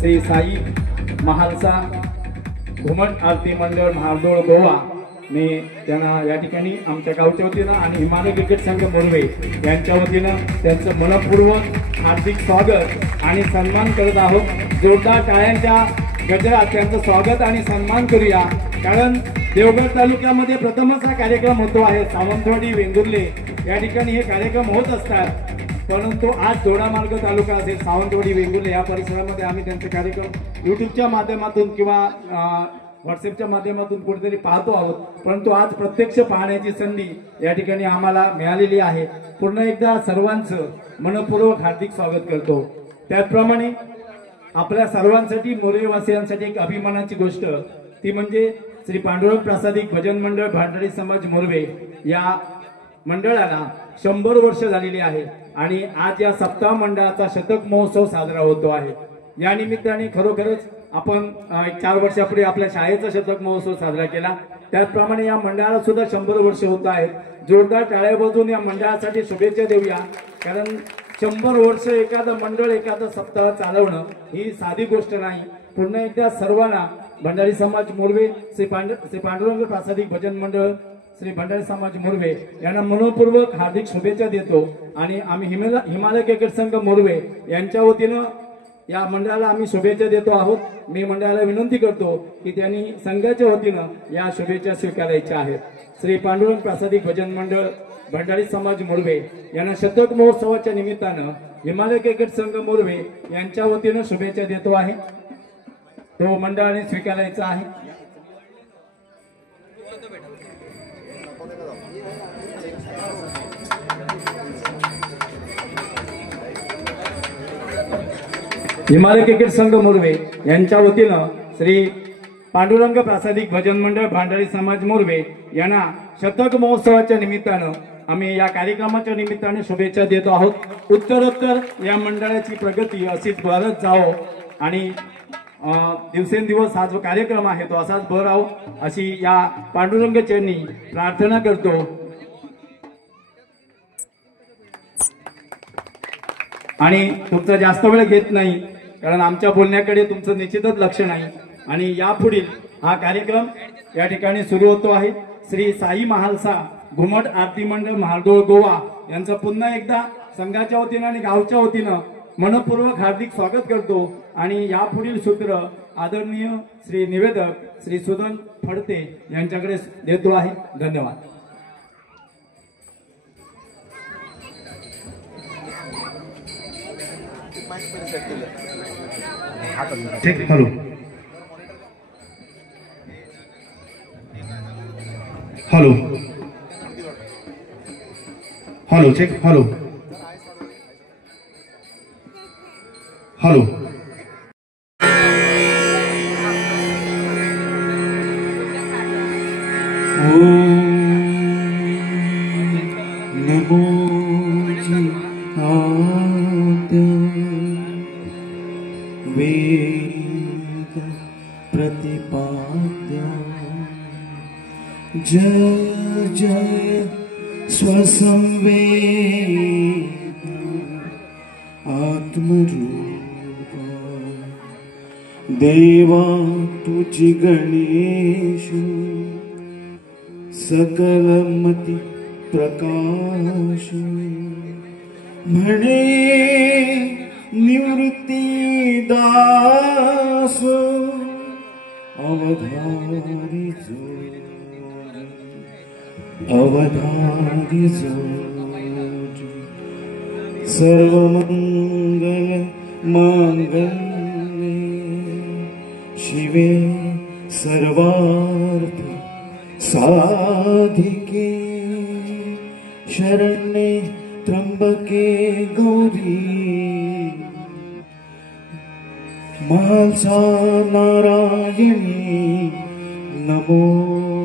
श्री साई महालसा घुमट आरती मंडळ महाडोळ गोवा मी त्यांना या ठिकाणी आमच्या गावच्या वतीनं आणि हिमालय क्रिकेट संघ मोरवे यांच्या वतीनं त्यांचं मनपूर्वक हार्दिक स्वागत आणि सन्मान करत आहोत। जोरदार टाळ्यांच्या गजरात त्यांचं स्वागत आणि सन्मान करूया, कारण देवगड तालुक्यामध्ये प्रथमच हा कार्यक्रम होतो आहे। सावंतवाडी वेंगुर्ले या ठिकाणी हे कार्यक्रम होत असतात, परंतु आज दोडामार्ग तालुका असेल सावंतवाडी वेंगुर्ले या परिसरामध्ये आम्ही त्यांचे कार्यक्रम यूट्यूबच्या माध्यमातून किंवा व्हॉट्सअपच्या माध्यमातून कुठेतरी पाहतो आहोत, परंतु आज प्रत्यक्ष पाहण्याची संधी या ठिकाणी आम्हाला मिळालेली आहे। पुन्हा एकदा सर्वांचं मनपूर्वक हार्दिक स्वागत करतो। त्याचप्रमाणे आपल्या सर्वांसाठी मोरवेवासियांसाठी एक अभिमानाची गोष्ट ती म्हणजे श्री पांडुरंग प्रासादिक भजन मंडळ भांडारी समाज मोरवे या मंडळाला 100 वर्ष झालेली आहे आणि आज या सप्ताह मंडळाचा शतक महोत्सव साजरा होतो आहे। या निमित्ताने खरोखरच आपण 4 वर्षापूर्वी आपल्या शाळेचा शतक महोत्सव साजरा केला, त्याचप्रमाणे या मंडळाला सुद्धा 100 वर्ष होत आहेत। जोरदार टाळ्या वाजवून या मंडळासाठी शुभेच्छा देऊया, कारण 100 वर्ष एखादं मंडळ एखादं सप्ताह चालवणं ही साधी गोष्ट नाही। पुन्हा एकदा सर्वांना भंडारी समाज मोरवे श्री पांडुरंग प्रासादिक भजन मंडळ श्री भंडारी समाज मोरवे यांना मनपूर्वक हार्दिक शुभेच्छा देतो आणि आम्ही हिमालय क्रिकेट संघ मोरवे यांच्या वतीनं या मंडळाला आम्ही शुभेच्छा देतो आहोत। मी मंडळाला विनंती करतो की त्यांनी संघाच्या वतीनं या शुभेच्छा स्वीकारायच्या आहेत। श्री पांडुरंग प्रासादिक भजन मंडळ भंडारी समाज मोरवे यांना शतक महोत्सवाच्या निमित्तानं हिमालय क्रिकेट संघ मोरवे यांच्या वतीनं शुभेच्छा देतो आहे, तो मंडळाने स्वीकारायचा आहे। हिमालय क्रिकेट संघ मोरवे यांच्या वतीनं श्री पांडुरंग प्रासादिक भजन मंडळ भांडारी समाज मोरवे यांना शतक महोत्सवाच्या निमित्तानं आम्ही या कार्यक्रमाच्या निमित्ताने शुभेच्छा देतो आहोत। उत्तरोत्तर या मंडळाची प्रगती अशीच भरत जावो आणि दिवसेंदिवस हा जो कार्यक्रम आहे तो असाच भरावो अशी या पांडुरंग चरणी प्रार्थना करतो। आणि तुमचा जास्त वेळ घेत नाही, कारण आमच्या बोलण्याकडे तुमचं निश्चितच लक्ष नाही आणि यापुढील हा कार्यक्रम या ठिकाणी सुरू होतो आहे। श्री साई महालसा घुमट आरती मंडळ महाडोळ गोवा यांचं पुन्हा एकदा संघाच्या वतीनं आणि गावच्या वतीनं मनपूर्वक हार्दिक स्वागत करतो आणि यापुढील सूत्र आदरणीय श्री निवेदक श्री सुदन फडते यांच्याकडे देतो आहे। धन्यवाद। Check hello hello hello check hello hello नमो वेद प्रतिपाद्य जय जय स्वसंवेद आत्मरूप देवा तुझी गणेश सकलमती प्रकाश म्हणे निवृत्ती दास अवधारी जोड सर्व मंगल मांगल्ये शिवे सर्वार्थ साधिके शरण्ये त्र्यंबके गौरी महालसा नारायणी नमोस्तुते।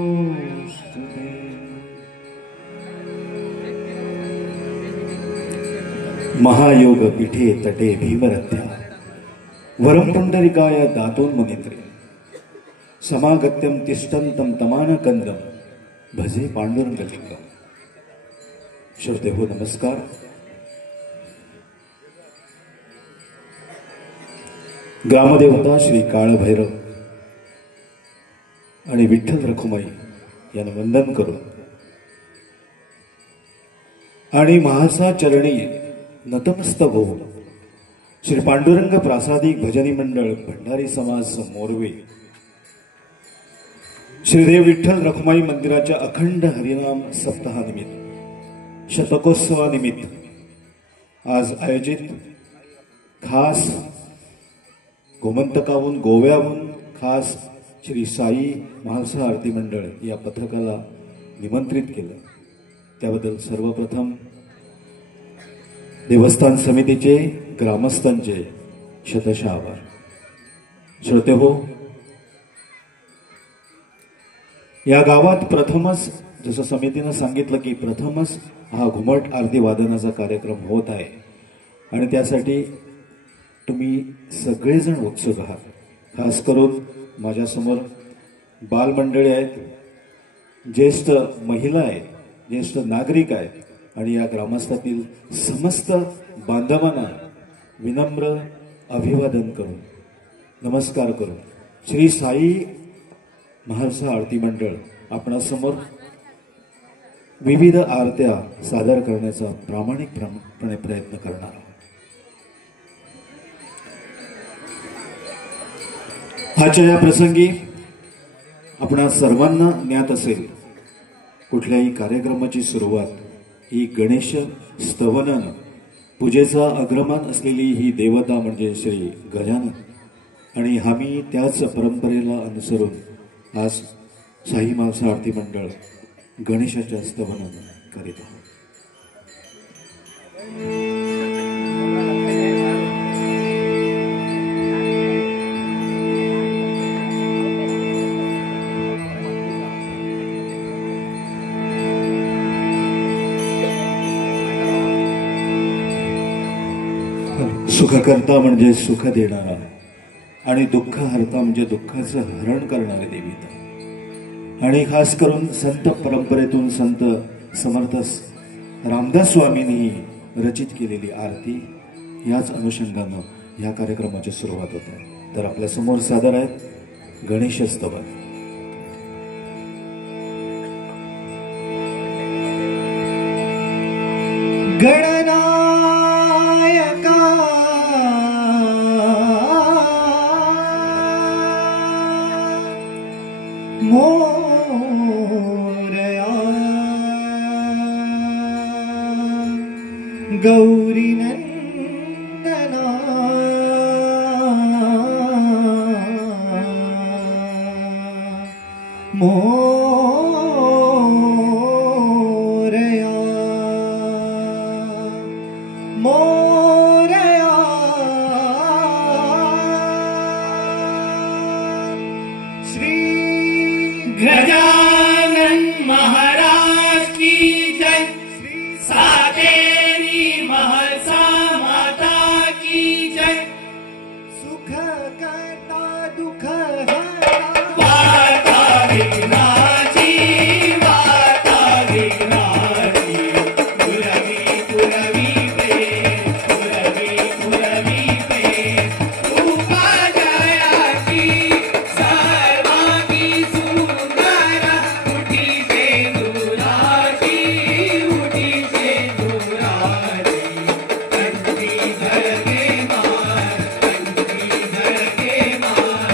महायोग पीठे तटे भीमरथ्या वरम पुंडरिकाय दातोन्मुनित्रे समागत्यम तिष्ठन्तं तमानकंदम भजे पांडुरंगलिंगम। श्रोते हो नमस्कार। ग्रामदेवता श्री काळभैरव आणि विठ्ठल रखुमाई यांना वंदन करून आणि महासा चरणी नतमस्तक होऊन श्री पांडुरंग प्रासादिक भजनी मंडळ भंडारी समाज मोरवे श्रीदेव विठ्ठल रखुमाई मंदिराच्या अखंड हरिनाम सप्ताहानिमित्त शतकोत्सवानिमित्त आज आयोजित खास गोमंतकाहून गोव्याहून खास श्री साई महालसा आरती मंडळ या पथकाला निमंत्रित केलं. त्याबद्दल सर्वप्रथम देवस्थान समितीचे ग्रामस्थांचे शतशः आभार. श्रोतेहो, या गावात प्रथमच जसं समितीनं सांगितलं की प्रथमच हा घुमट आरती वादनाचा कार्यक्रम होत आहे आणि त्यासाठी तुम्ही सगळेजण उत्सुक आहात. खास करून माझ्यासमोर बालमंडळी आहेत, ज्येष्ठ महिला आहेत, ज्येष्ठ नागरिक आहेत आणि या ग्रामस्थातील समस्त बांधवांना विनम्र अभिवादन करून नमस्कार करून श्री साई महालसा आरती मंडळ आपणासमोर विविध आरत्या सादर करण्याचा प्रामाणिकपणे प्रयत्न करणार. आजच्या या प्रसंगी आपणा सर्वांना ज्ञात असेल, कुठल्याही कार्यक्रमाची सुरुवात ही गणेश स्तवनानं पूजेचा अग्रमान असलेली ही देवता म्हणजे श्री गजानन आणि आम्ही त्याच परंपरेला अनुसरून आज साई महालसा आरती मंडळ गणेशाच्या स्तवनानं करीत आहोत. सुखकर्ता म्हणजे सुख देणारा आणि दुःख हरता म्हणजे दुःखाचं हरण करणारे देवता आणि खास करून संत परंपरेतून संत समर्थ रामदास स्वामींनी रचित केलेली आरती याच अनुषंगानं या कार्यक्रमाची सुरुवात होते. तर आपल्या समोर सादर आहेत गणेश स्तवन. गणनायका मोरया गौरी नंदना मोरया मोरया श्री गजानन महाराज की जय. सातेरी महलसा माता की जय. सुख करता दुख हरता वार्ता विघ्नाची, वार्ता विघ्नाची. पुरवी पुरवी पे, पुरवी पुरवी पे. रूपा जयाची सर्वांगी सुंदर. उठी शेंदुराची, उठी शेंदुराची. कंठी धरके मार, कंठी धरके मार.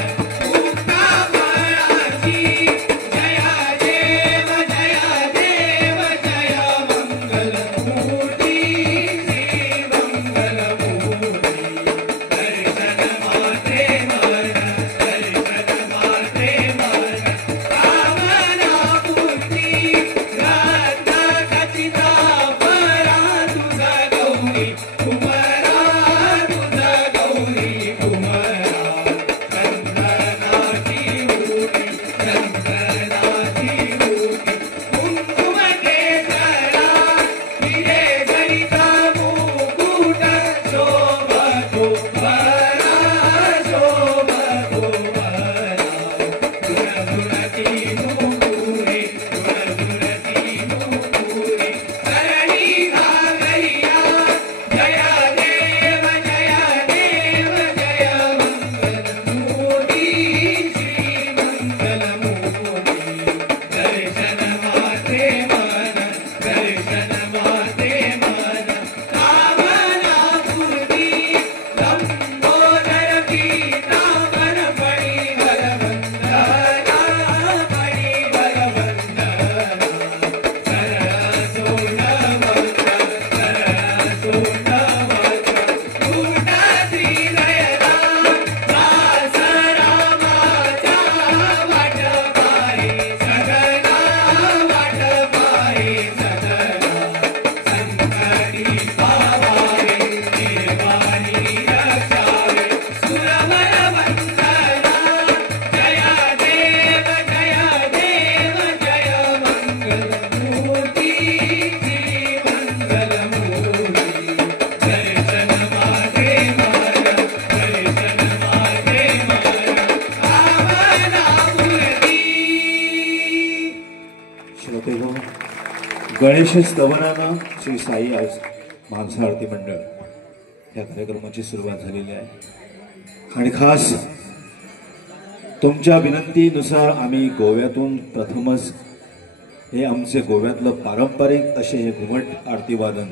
गणेश स्तवनानं श्री साई मानसा आरती मंडळ या कार्यक्रमाची सुरुवात झालेली आहे आणि खास तुमच्या विनंतीनुसार आम्ही गोव्यातून प्रथमच हे आमचे गोव्यातलं पारंपरिक असे हे घुमट आरती वादन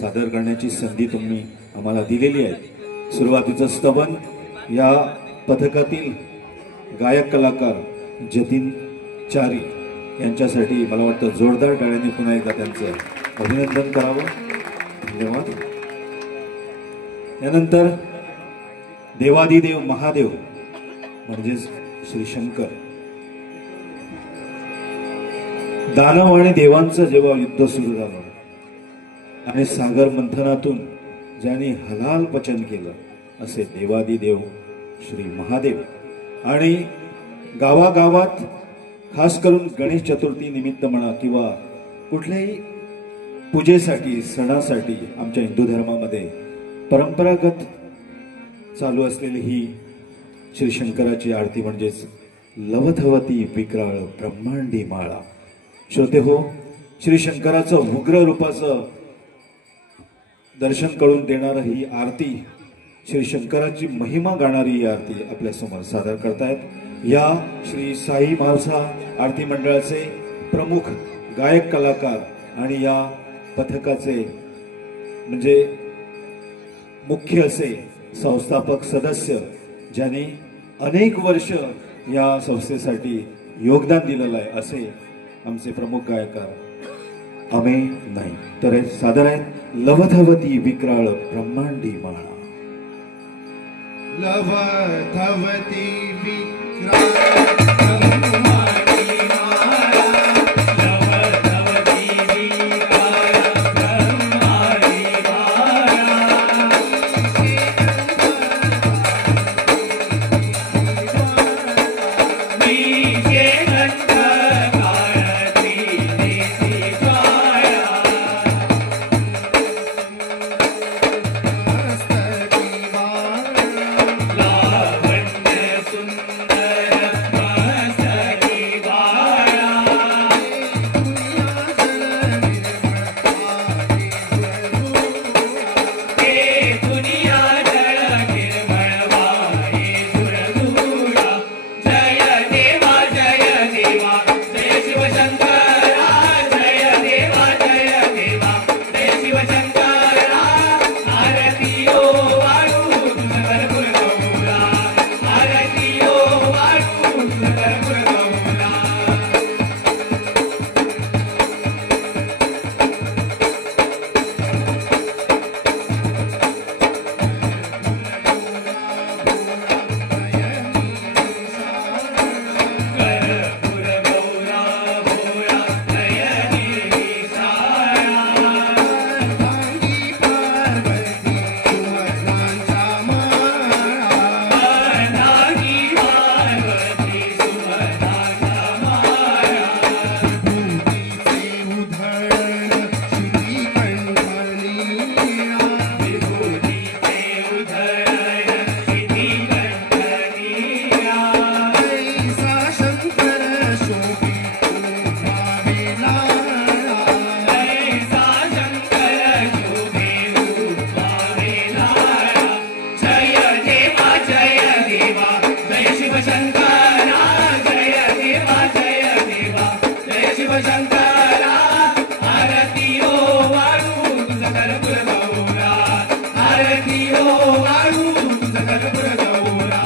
सादर करण्याची संधी तुम्ही आम्हाला दिलेली आहे। सुरुवातीचं स्तवन या पथकातील गायक कलाकार जतीन चारी यांच्यासाठी मला वाटतं जोरदार टाळ्यांनी पुन्हा एकदा त्यांचं अभिनंदन करावं। धन्यवाद। यानंतर देवादिदेव महादेव म्हणजेच श्री शंकर, दानव आणि देवांचं जेव्हा युद्ध सुरू झालं आणि सागर मंथनातून ज्यांनी हलाल पचन केलं असे देवादिदेव श्री महादेव आणि गावागावात खास करून गणेश चतुर्थी निमित्त म्हणा किंवा कुठल्याही पूजेसाठी सणासाठी आमच्या हिंदू धर्मामध्ये परंपरागत चालू असलेली ही श्री शंकराची आरती म्हणजेच लवथवती विक्राळ ब्रह्मांडी माळा। श्रोते हो, श्री शंकराचं उग्र रूपाचं दर्शन करून देणारी ही आरती, श्री शंकराची महिमा गाणारी ही आरती आपल्या समोर सादर करतायत या श्री साई मानसा आरती मंडळाचे प्रमुख गायक कलाकार आणि या पथकाचे म्हणजे मुख्य असे संस्थापक सदस्य ज्यांनी अनेक वर्ष या संस्थेसाठी योगदान दिलेलं आहे असे आमचे प्रमुख गायकार आम्ही नाही तर सादर आहेत लवथवती विक्राळ ब्रह्मांडी माळा। लवथवती विक्राळ आरती हो वाळू तुझं कर्पूर गौरा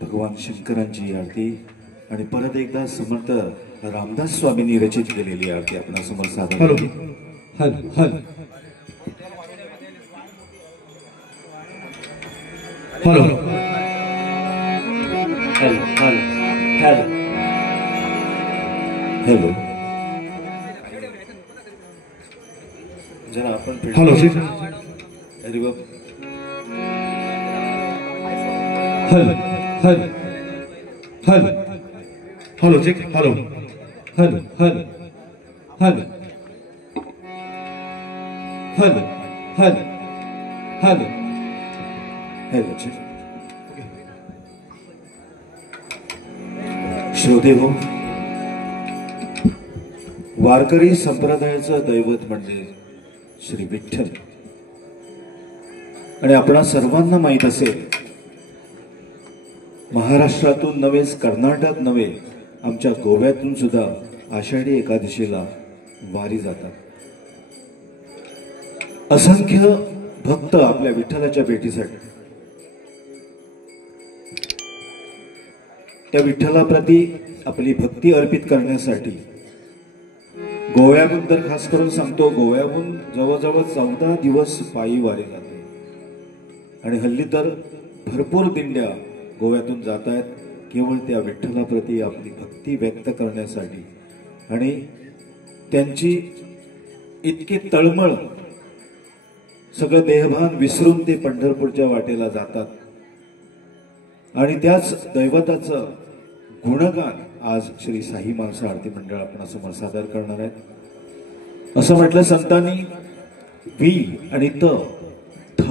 भगवान शंकरांची आरती आणि परत एकदा समर्थ रामदास स्वामींनी रचित केलेली आरती आपल्या समोर सादर हॅलो केली. Hello hello hello hello hello hello hello जरा आपण हॅलो अरे बाप hello hello hello hello check hello hello hello hello hello hello hello hello श्रोते हो, वारकरी संप्रदायाचं दैवत म्हणजे श्री विठ्ठल. आणि आपणा सर्वांना माहीत असेल, महाराष्ट्रातून नव्हेच, कर्नाटक नव्हे, आमच्या गोव्यातून सुद्धा आषाढी एकादशीला वारी जातात. असंख्य भक्त आपल्या विठ्ठलाच्या भेटीसाठी, त्या विठ्ठलाप्रती आपली भक्ती अर्पित करण्यासाठी गोव्याहून, तर खास करून सांगतो, गोव्याहून जवळजवळ 14 दिवस पायी वारी जाते. आणि हल्ली तर भरपूर दिंड्या गोव्यातून जात आहेत केवळ त्या विठ्ठलाप्रती आपली भक्ती व्यक्त करण्यासाठी. आणि त्यांची इतकी तळमळ, सगळं देहभान विसरून ते पंढरपूरच्या वाटेला जातात. आणि त्याच दैवताचं गुणगान आज श्री साई मालसा आरती मंडळ आपणासमोर सादर करणार आहेत. असं म्हटलं संतांनी, वी आणि त थ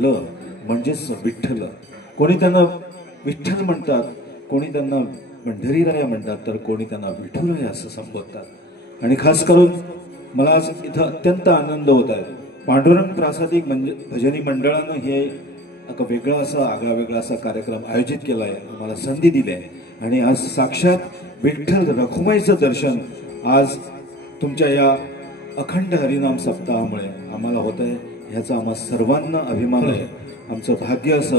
ल म्हणजेच विठ्ठल. कोणी त्यांना विठ्ठल म्हणतात, कोणी त्यांना पंढरीराया म्हणतात, तर कोणी त्यांना विठुराया असं संबोधतात. आणि खास करून मला आज इथं अत्यंत आनंद होत आहे. पांडुरंग प्रासादिक भजनी मंडळानं हे एक वेगळा असा, आगळा वेगळा असा कार्यक्रम आयोजित केला आहे, आम्हाला संधी दिली आहे. आणि आज साक्षात विठ्ठल रखुमाईचं दर्शन आज तुमच्या या अखंड हरिनाम सप्ताहामुळे आम्हाला होत आहे. ह्याचा आम्हा सर्वांना अभिमान आहे, आमचं भाग्य असं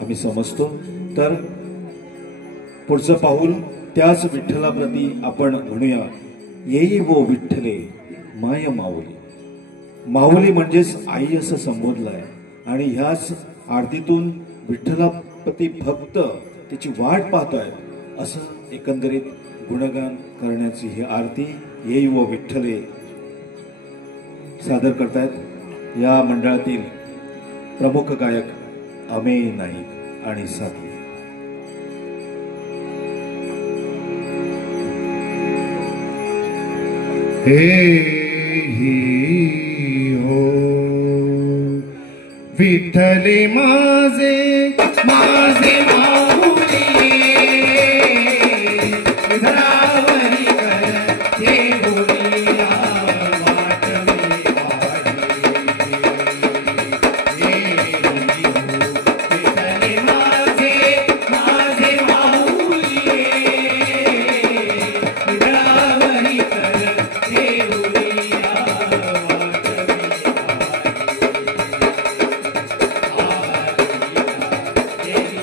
आम्ही समजतो. तर पुढचं पाऊल त्याच विठ्ठलाप्रती आपण म्हणूया, येई वो विठ्ठले माय माऊली. माऊली म्हणजेच आई असं संबोधलं आहे. आणि ह्याच आरतीतून विठ्ठलाप्रती भक्त त्याची वाट पाहतोय असं एकंदरीत गुणगान करण्याची ही आरती येई वो विठ्ठले सादर करतायत या मंडळातील प्रमुख गायक अमेय नाईक आणि साथी. हे हो विठ्ठले माझे माझे माऊली, विठ्ठलावरी करते बोलिया वाट मी वाढली. विठ्ठले माझे माझे माऊली, विठ्ठलावरी करते बोलिया वाट मी वाढली.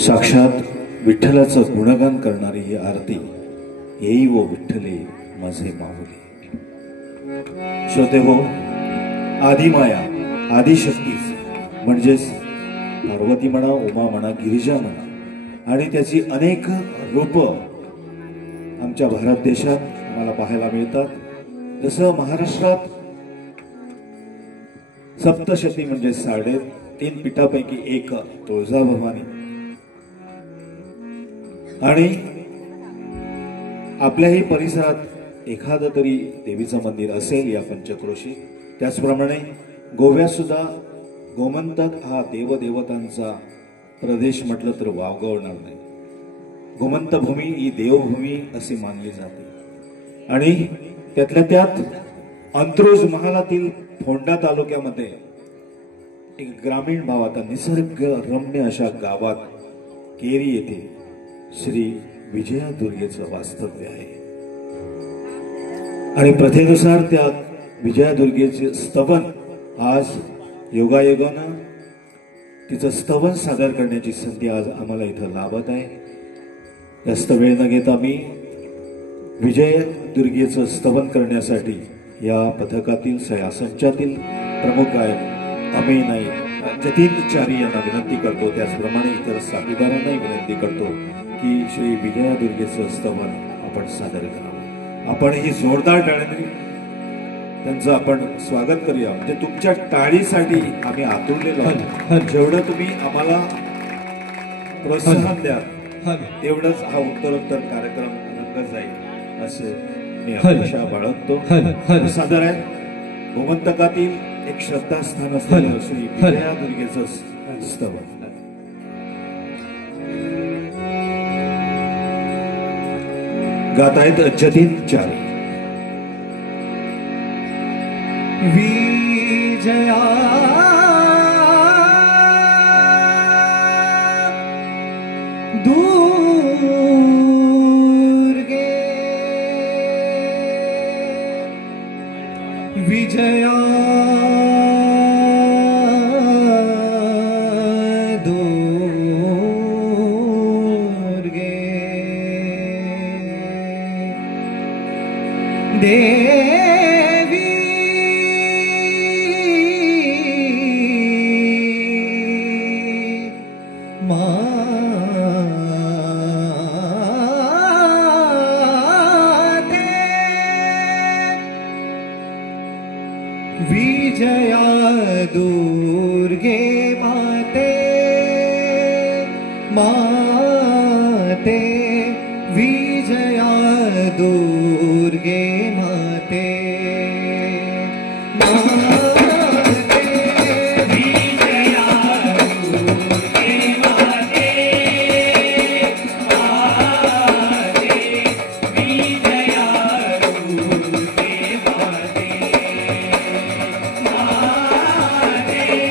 साक्षात विठ्ठलाचं गुणगान करणारी ही आरती, येई वो विठ्ठले माझे माऊली. श्रोते हो, आदिमाया, आदिशक्ती म्हणजेच पार्वती म्हणा, उमा म्हणा, गिरिजा म्हणा, आणि त्याची अनेक रूप आमच्या भारत देशात आम्हाला पाहायला मिळतात. जसं महाराष्ट्रात सप्तशती म्हणजे 3.5 पीठापैकी एक तुळजाभवानी, आणि आपल्याही परिसरात एखादं तरी देवीचं मंदिर असेल या पंचक्रोशीत. त्याचप्रमाणे गोव्यात सुद्धा गोमंतक हा देवदेवतांचा प्रदेश म्हटलं तर वावगवणार नाही. गोमंत भूमी ही देवभूमी अशी मानली जाते. आणि त्यातल्या त्यात अंत्रुज महालातील फोंडा तालुक्यामध्ये एक ग्रामीण भावात निसर्ग रम्य अशा गावात केरी येथे श्री विजया दुर्गेचं वास्तव्य आहे. आणि प्रथेनुसार त्या विजया दुर्गेचे स्तवन आज योगायोगानं तिचं स्तवन सादर करण्याची संधी आज आम्हाला इथं लाभत आहे. जास्त वेळ न घेता मी विजय दुर्गेचं स्तवन करण्यासाठी या पथकातील संचातील प्रमुख गायक अमेय नाईक, जतीन चारी यांना विनंती करतो. त्याचप्रमाणे इतर साथीदारांनाही विनंती करतो की श्री विजया दुर्गेचं स्तवन आपण सादर करावं. आपण ही जोरदार टाळ्यांनी त्यांचं आपण स्वागत करूया. म्हणजे तुमच्या टाळीसाठी आम्ही आतुरलेलो आहोत. जेवढं तुम्ही आम्हाला प्रोत्साहन द्या तेवढंच हा उत्तरोत्तर कार्यक्रम रंगत जाईल असे मी अपेक्षा बाळगतो. सादर आहे गोमंतकातील एक श्रद्धास्थान असलेलं श्री विजया दुर्गेचं स्तवन. गात आहेत जतीन चारी. विजया दुर्गे विजया दुर्गे देवी विजया दुर्गे माते माते विजया दुर्गे माते माते विजया दुर्गे माते माते विजया दुर्गे माते माते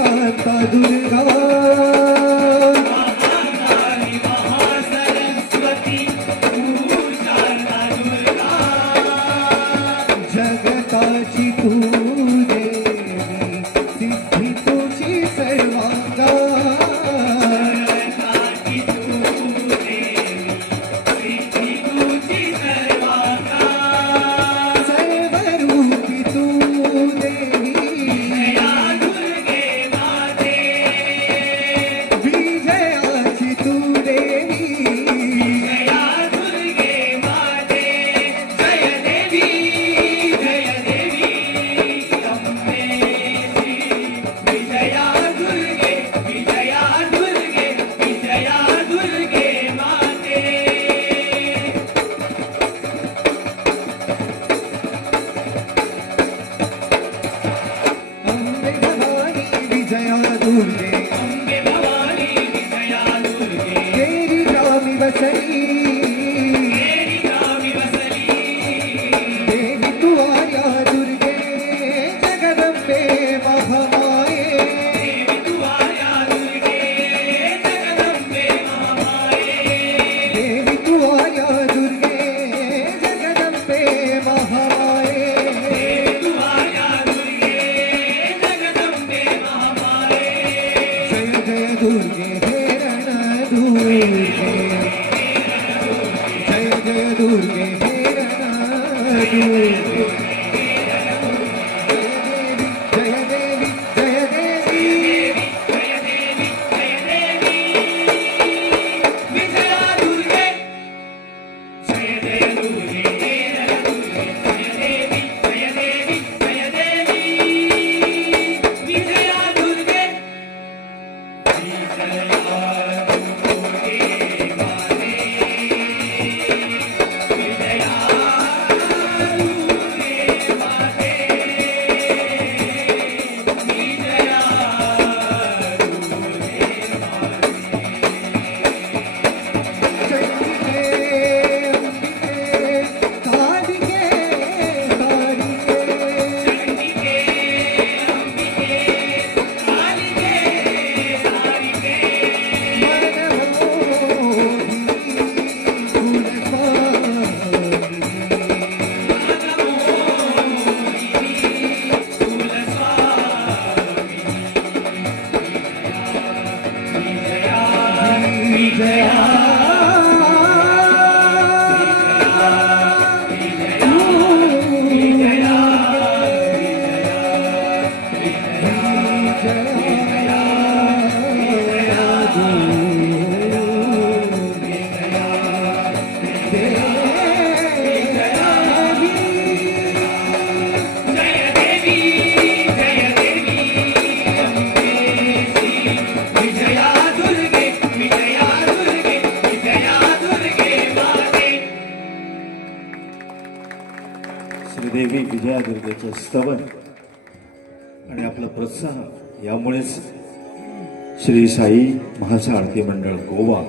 शांता दुर्गा महाकाली महासरस्वती तू शारदा दुर्गा जगताची तू देवी सिद्धी तुझी सर्वांगा जगताची तू देवी सिद्धी तुझी सर्वांगा सर्वरूपी तू देवी जया दुर्गे माते विजयाची तू देवी जया दुर्गे माते जय देवी अम्बे श्री विजया दुर्गे माते अम्बे भवानी विजया दुर्गे अम्बे भवानी विजया दुर्गे तेरी रामी बसरी तेरी नामी वसली देवी तू आर्या दुर्गे जगदंबे महामाये देवी तू आर्या दुर्गे जगदंबे महामाये देवी तू आर्या दुर्गे जगदंबे महामाये देवी तू आर्या दुर्गे जगदंबे महामाये जय जय दुर्गे हेरण दुर्गे जय जय दुर्गे हेरण दुर्गे जय देवी जय देवी जय देवी विजया दुर्गे जय जय दुर्गे जय देवी विजया दुर्गे श्रीदेवी विजया दुर्गेचं स्तवन आणि आपलं प्रोत्साहन यामुळेच श्री साई महासा आरती मंडळ गोवा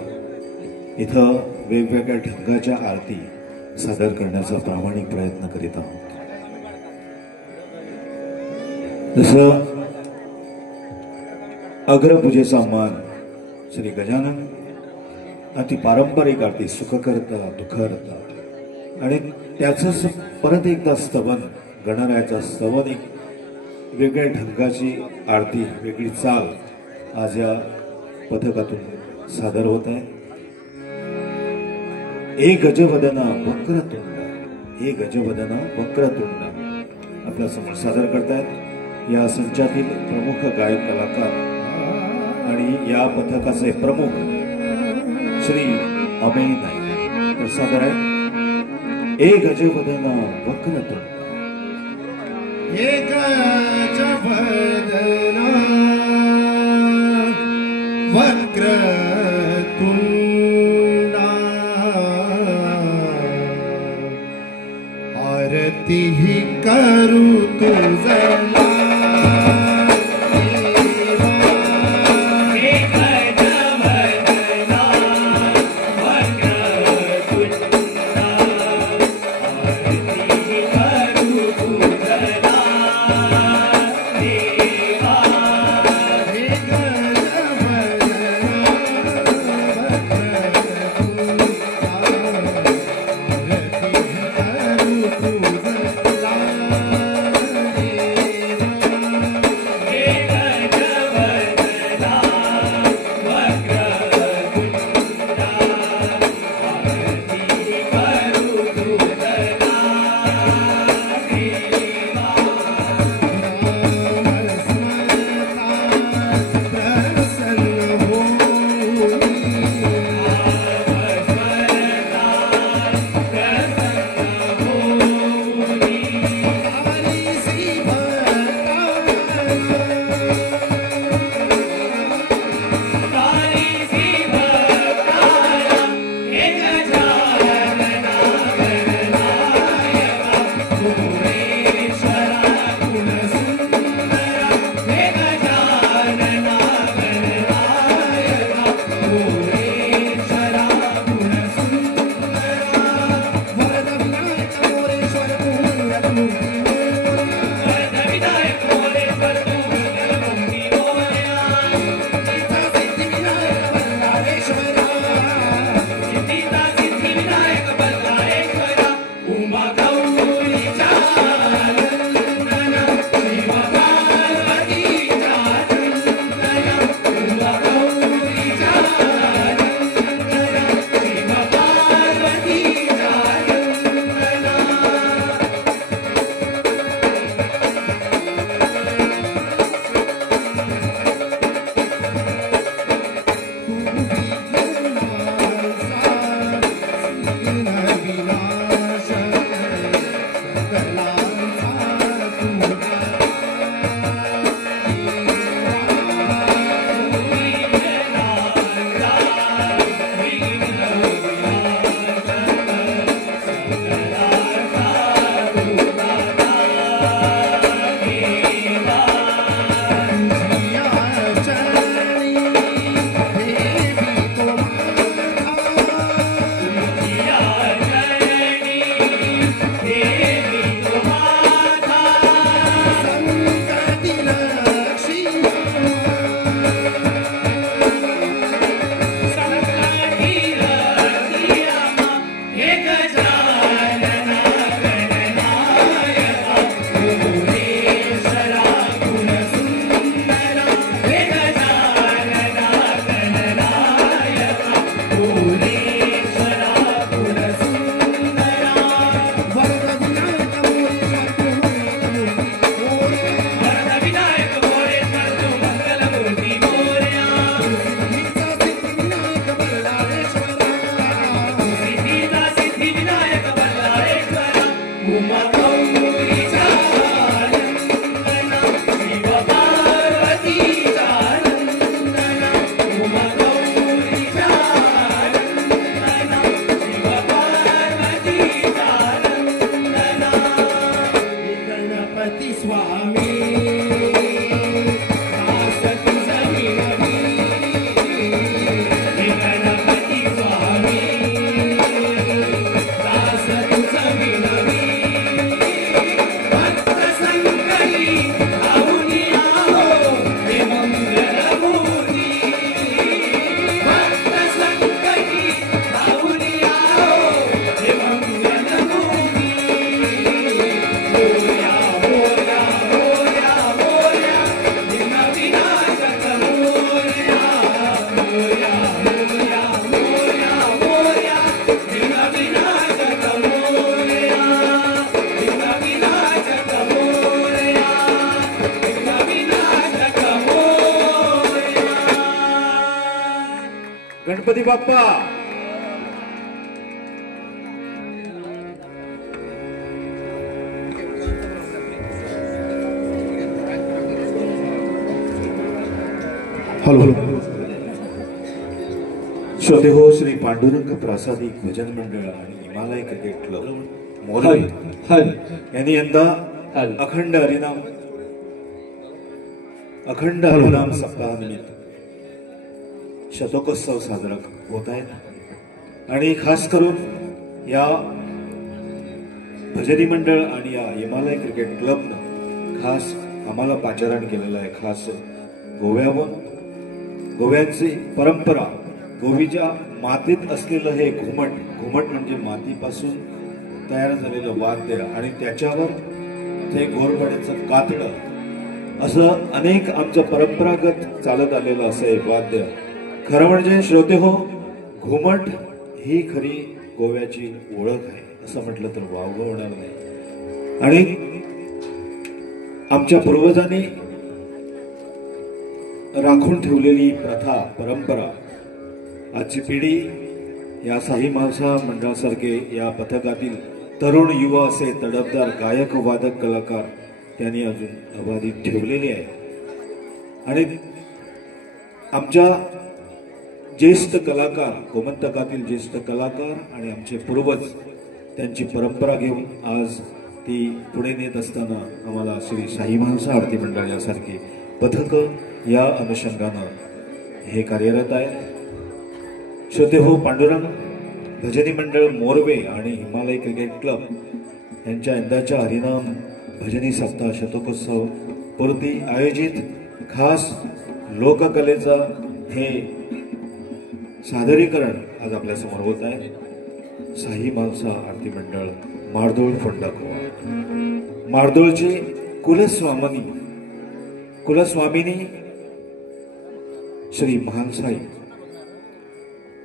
इथं वेगवेगळ्या ढंगाच्या आरती सादर करण्याचा प्रामाणिक प्रयत्न करीत आहोत. जसं अग्रपूजेचा मान श्री गजानन अति पारंपरिक आरती सुखकर्ता दुःखहर्ता आणि त्याचंच परत एकदा स्तवन गणरायाचा स्तवन एक वेगळ्या ढंगाची आरती वेगळी चाल आज या पथकातून सादर होत आहे. ए गजवदना वक्रतुंड हे गजवदना वक्रतुंड आपल्या समोर सादर करतायत या संचातील प्रमुख गायक कलाकार आणि या पथकाचे प्रमुख श्री अमेय नाईक तर सादर आहे ए गजवदना वक्रतुंड. एक गजवदना वक्रतुंडा आरती ही करू तुझला Hey गणपती बाप्पा. हॅलो. श्रोते हो, श्री पांडुरंग प्रासादिक भजन मंडळ आणि हिमालय क्रिकेट क्लब मोरवे यांनी यंदा अखंड हरिनाम सप्ताहानिमित्त शतकोत्सव साजरा होत आहे. आणि खास करून या भजनी मंडळ आणि या हिमालय क्रिकेट क्लबनं खास आम्हाला पाचारण केलेलं आहे. खास गोव्याची परंपरा, गोवीच्या मातीत असलेलं हे घुमट म्हणजे मातीपासून तयार झालेलं वाद्य आणि त्याच्यावर ते घोरपड्याचं कातडं असं अनेक आमचं परंपरागत चालत आलेलं असं एक वाद्य. खरं म्हणजे श्रोते हो, घुमट ही खरी गोव्याची ओळख आहे असं म्हटलं तर वावगं होणार नाही. आणि आमच्या पूर्वजांनी राखून ठेवलेली प्रथा, परंपरा आजची पिढी या साई मालसा मंडळासारखे या पथकातील तरुण युवा असे तडफदार गायक वादक कलाकार त्यांनी अजून अबाधित ठेवलेले आहे. आणि आमच्या ज्येष्ठ कलाकार, गोमंतकातील ज्येष्ठ कलाकार आणि आमचे पूर्वज त्यांची परंपरा घेऊन आज ती पुढे नेत असताना आम्हाला श्री साई मालसा आरती मंडळ यासारखी पथकं या अनुषंगानं हे कार्यरत आहे. श्रोते हो, पांडुरंग भजनी मंडळ मोरवे आणि हिमालय क्रिकेट क्लब यांच्या यंदाच्या हरिनाम भजनी सप्ताह शतकोत्सव पूर्ती आयोजित खास लोककलेचा हे सादरीकरण आज आपल्या समोर होत आहे. साई मालसा आरती मंडळ मारदोळ फोंडाकोवा, मारदोळचे कुलस्वामिनी श्री महालसाई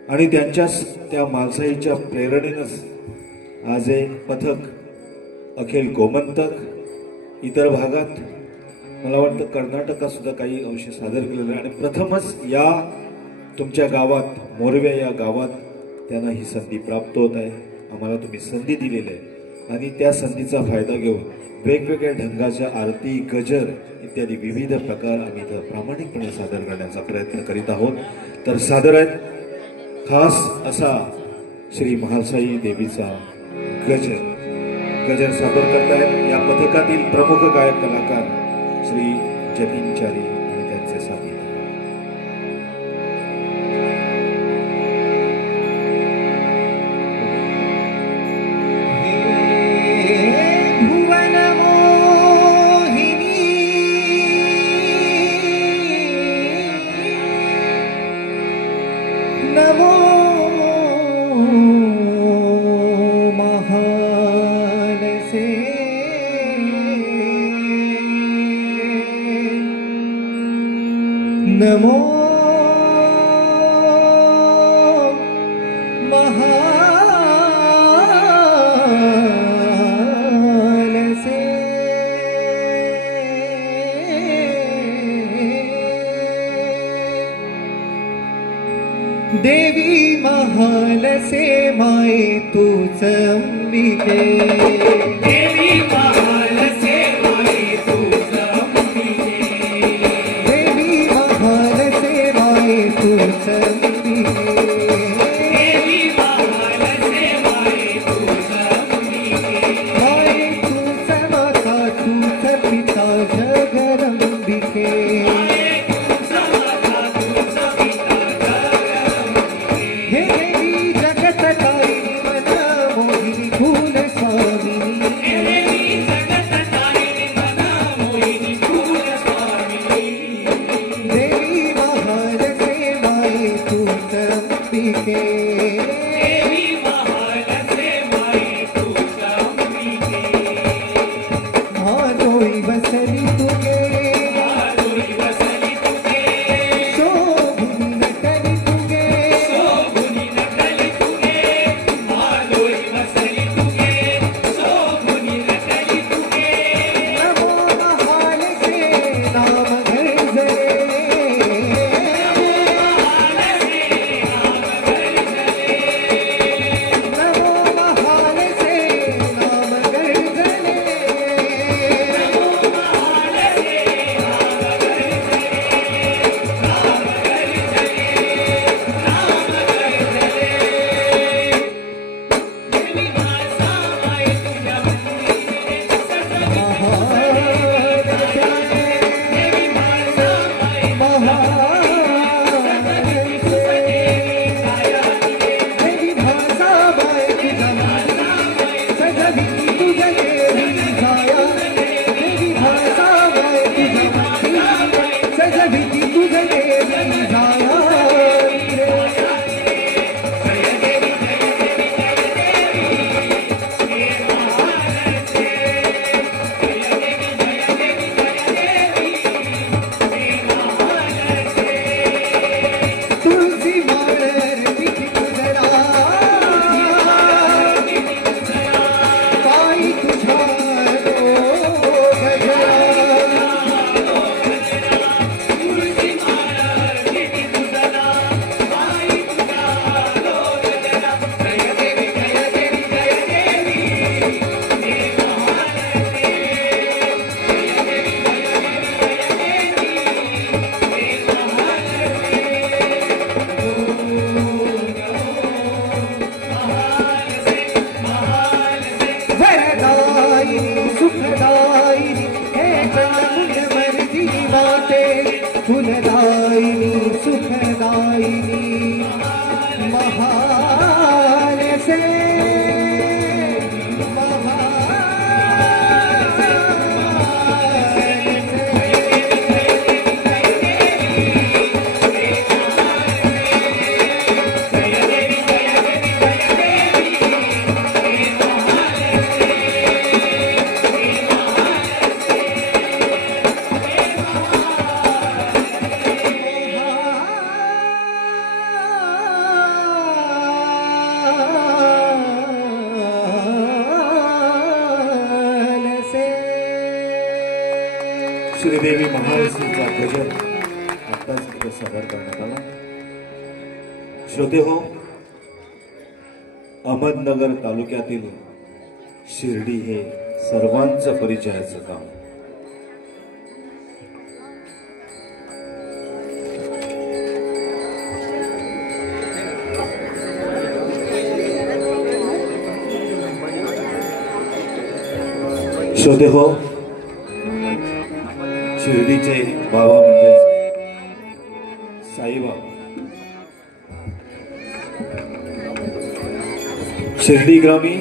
आणि त्या मालसाईच्या प्रेरणेनंच आज हे पथक अखेर गोमंतक, इतर भागात मला वाटतं कर्नाटकात सुद्धा काही अंश सादर केलेले आणि प्रथमच या तुमच्या गावात, मोरवे या गावात त्यांना ही संधी प्राप्त होत आहे. आम्हाला तुम्ही संधी दिलेली आहे आणि त्या संधीचा फायदा घेऊन वेगवेगळ्या ढंगाच्या आरती, गजर इत्यादी विविध प्रकार आम्ही इथं प्रामाणिकपणे सादर करण्याचा प्रयत्न करीत आहोत. तर सादर आहेत खास असा श्री महालसाई देवीचा गजर सादर करतायत या पथकातील प्रमुख गायक कलाकार श्री जतीनचारी आणि त्यांचे साथी. नमो महालसे देवी महालसे माये तूच अंबिके. देवी महालसे माये तूच अंबिके. देवी महालसे माये तूच अंबिके. देवी महालसे माये तूच अंबिके. माये तूच माता तूच पिता जगदंबिके. माये तूच माता तूच पिता जगदंबिके. हे देवी जगतकारिणी मन मोहिनी फूल स्वामिनी. हे देवी जगतकारिणी मन मोहिनी फूल स्वामिनी. देवी महालसे माये तू विधी तुझ देवी जाया तुळशी माळर विधी तुझरा पायी तुझ्या वरदायिनी सुखदायिनी हे चंद्रमुंड मर्दी वाटे फुलदायिनी सुखदायिनी महान से श्रीदेवी महालक्ष्मीचा भजन आत्ताच इथे सादर करण्यात आला. श्रोते हो, अहमदनगर तालुक्यातील शिर्डी हे सर्वांचं परिचयाचं गाव. श्रोते हो, शिर्डीचे बाबा म्हणजे साईबाबा. शिर्डी ग्रामी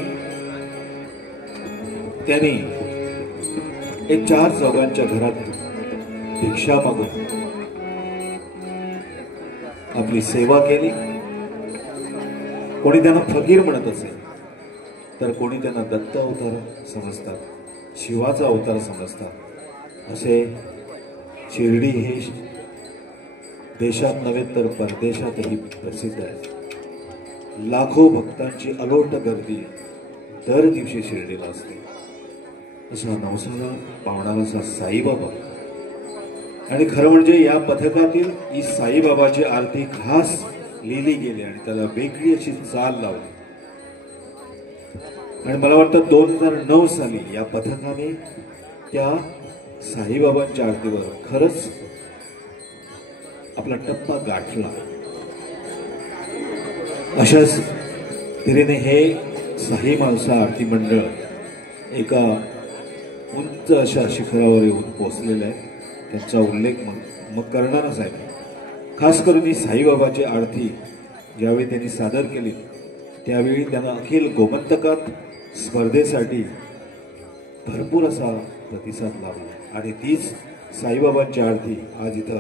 त्यांनी एक 4 चौघांच्या घरात भिक्षा मागून आपली सेवा केली. कोणी त्यांना फकीर म्हणत असेल तर कोणी त्यांना दत्त अवतार समजतात, शिवाचा अवतार समजतात. असे शिर्डी हे देशात नव्हे तर परदेशातही प्रसिद्ध आहे. लाखो भक्तांची अलोट गर्दी दर दिवशी शिर्डीला असते. असा नवसाला पावणारा असा साईबाबा. आणि खरं म्हणजे या पथकातील ही साईबाबाची आरती खास लिहिली गेली आणि त्याला वेगळी अशी चाल लावली. आणि मला वाटतं 2009 साली या पथकाने त्या साईबाबांच्या आरतीवर खरंच आपला टप्पा गाठला. अशाच तऱ्हेने हे साई मालसा आरती मंडळ एका उंच अशा शिखरावर येऊन पोचलेलं आहे. त्यांचा उल्लेख मग करणारच आहे. खास करून ही साईबाबाची आरती ज्यावेळी त्यांनी सादर केली त्यावेळी त्यांना अखिल गोमंतकात स्पर्धेसाठी भरपूर असा प्रतिसाद लाभला. आणि तीच साईबाबांची आरती आज इथं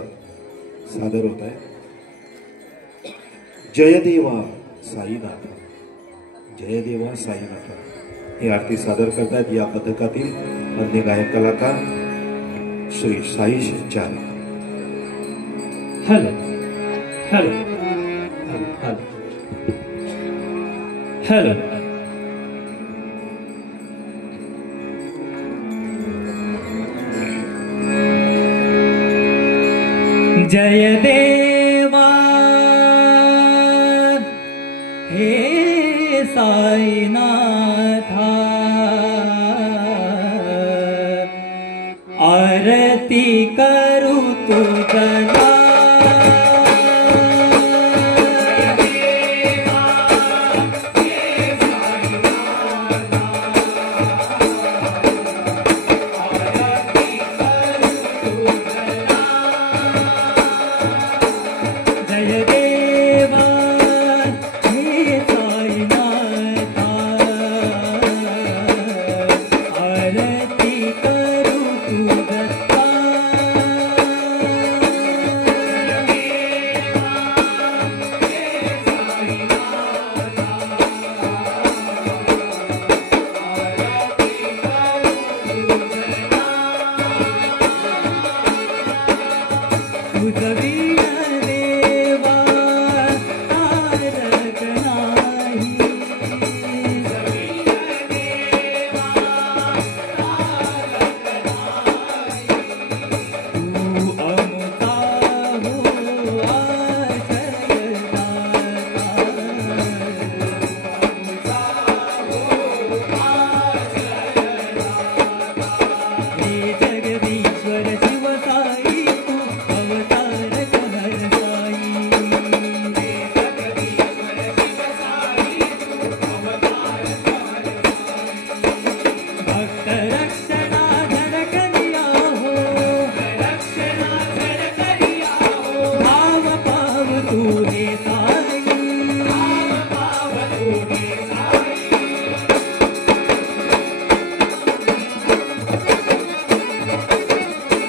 सादर होत आहे. जयदेवा साईनाथ, जयदेवा साईनाथ ही आरती सादर करतात या पथकातील अन्य गायक कलाकार श्री साईश चार. Hello hello hello hello. जय देवा हे साईनाथा, आरती करू तुझला. तुझ वीण देवा तारक नाही तू अमृता हो हे जगदीश्वर शिव साई तू अवतार कहर साई भक्त रक्षणा धडकलिया हो भाव पाव तू हे साई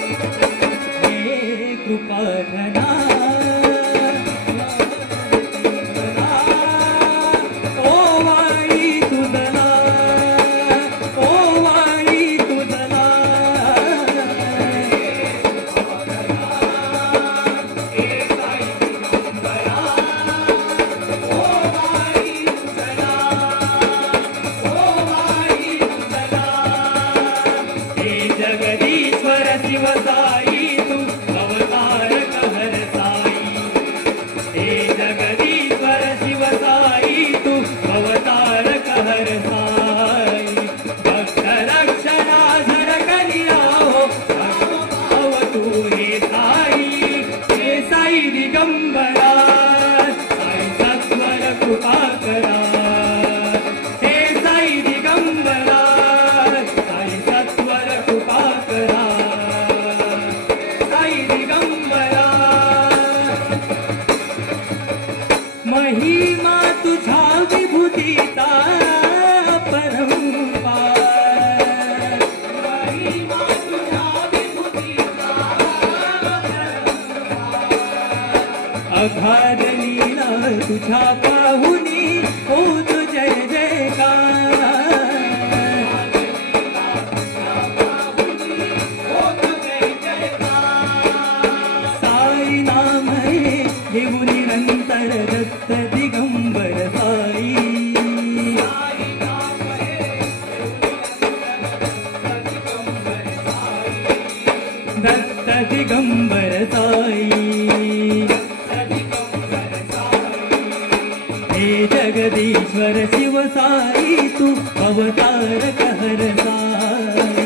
हे कृपा घना ओ वाई तुझला ओ वाई तुझला हे जगदीश्वर शिव साई तू अवतार कहर साई हे जगदीश्वर शिव साई तू अवतार कहर साई भक्त रक्षणा झडकलिया हो भाव तू हे साई दिगंबरा साई सत्वर कृपा करा हे साई दिगंबरा साई सत्वर कृपा करा साई दिगंबरा महिमा तुझा विभूतीचा परंपार महिमा तुझा विभूतीचा अगाध लीला तुझा पाहुनी होत जय जयकार साई नाम हे घेऊ निरंतर दत्त दिगंबर साई दत्त दिगंबर साई हे जगदीश्वर शिव साई तू अवतार कहर साई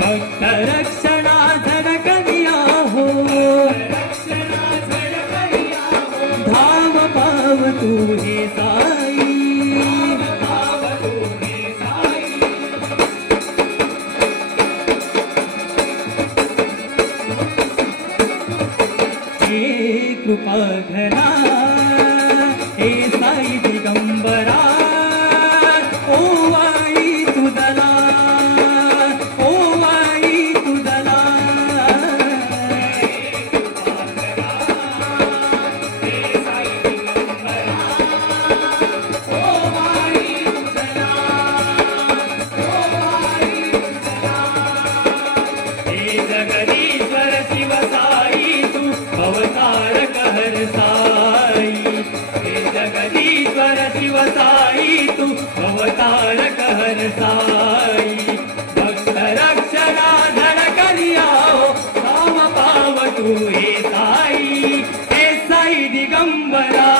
भक्त रक्षणा झडकलिया हो धाव पाव तू हे साई हे कृपा घना हे साई दिगंबरा ओ वाई तुझला ओ वाई तुझला हे जगदीश्वर शिव साई तू अवतार कहर साई हे जगदीश्वर शिव साई तू अवतार कहर साई भक्त रक्षणा धडकलिया हो भाव पाव तू हे साई दिगंबरा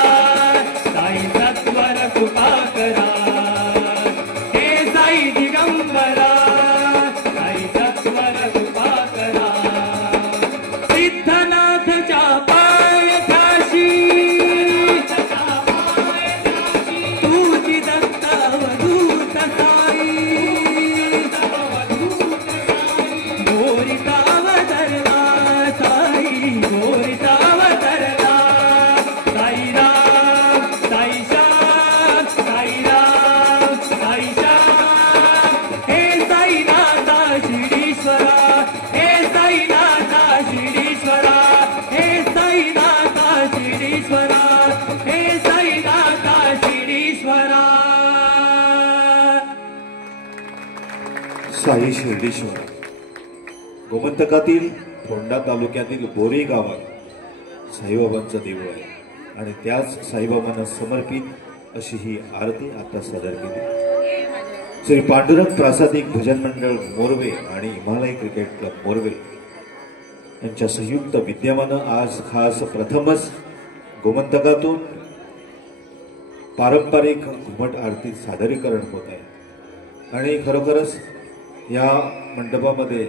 साई सत्वर कृपा करा हे साई दिगंबरा साई सत्वर कृपा करा सिद्धनाथच्या पायथ्याशी तुझी दत्तावधूत साई साई शिर्डीश्वर गोमंतकातील फोंडा तालुक्यातील बोरी गावात साईबाबांचं देऊळ आहे आणि त्याच साईबाबांना समर्पित अशी ही आरती आता सादर केली। श्री पांडुरंग प्रासादिक भजन मंडळ मोरवे आणि हिमालय क्रिकेट क्लब मोरवे यांच्या संयुक्त विद्यमानं आज खास प्रथमच गोमंतकातून पारंपरिक घुमट आरती सादरीकरण होत आहे आणि खरोखरच या मंडपामध्ये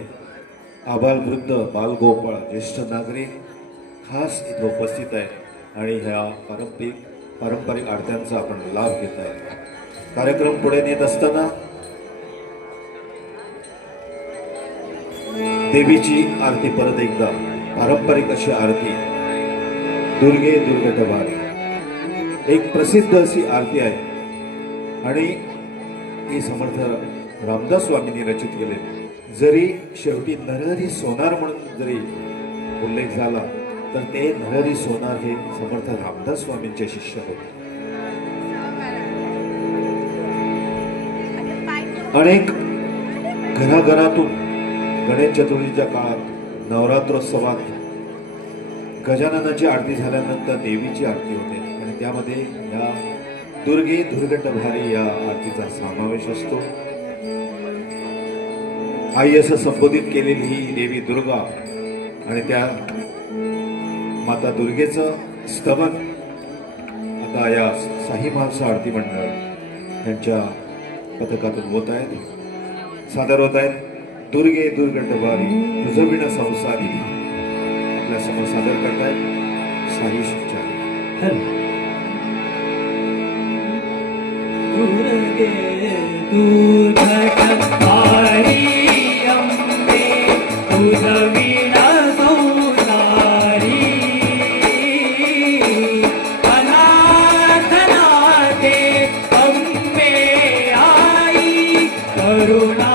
आबालवृद्ध बालगोपाळ ज्येष्ठ नागरिक खास इथं उपस्थित आहेत आणि ह्या पारंपरिक आरत्यांचा आपण लाभ घेत आहे। कार्यक्रम पुढे नेत असताना देवीची आरती परत एकदा पारंपरिक अशी आरती दुर्गे दुर्गटभारी एक प्रसिद्ध अशी आरती आहे आणि ही समर्थ रामदास स्वामींनी रचित केले। जरी शेवटी नरहरी सोनार म्हणून जरी उल्लेख झाला तर ते नरहरी सोनार हे समर्थ रामदास स्वामींचे शिष्य होते। अनेक घराघरातून गणेश चतुर्थीच्या काळात नवरात्रोत्सवात गजाननाची आरती झाल्यानंतर देवीची आरती होते आणि त्यामध्ये या दुर्गे दुर्गटभारी या आरतीचा समावेश असतो। आई असं संबोधित केलेली ही देवी दुर्गा आणि त्या माता दुर्गेचं स्तवन आता या साई महालसा आरती मंडळ यांच्या पथकातून होत आहेत, सादर होत आहेत। दुर्गे दुर्गटभारी तुझविण संसारी आपल्या समोर सादर करतायत साई शिवचारी। दुर्गे दुर्गटभारी अंबे तुझविण संसारी अनाथनाथे अंबे आई करुणा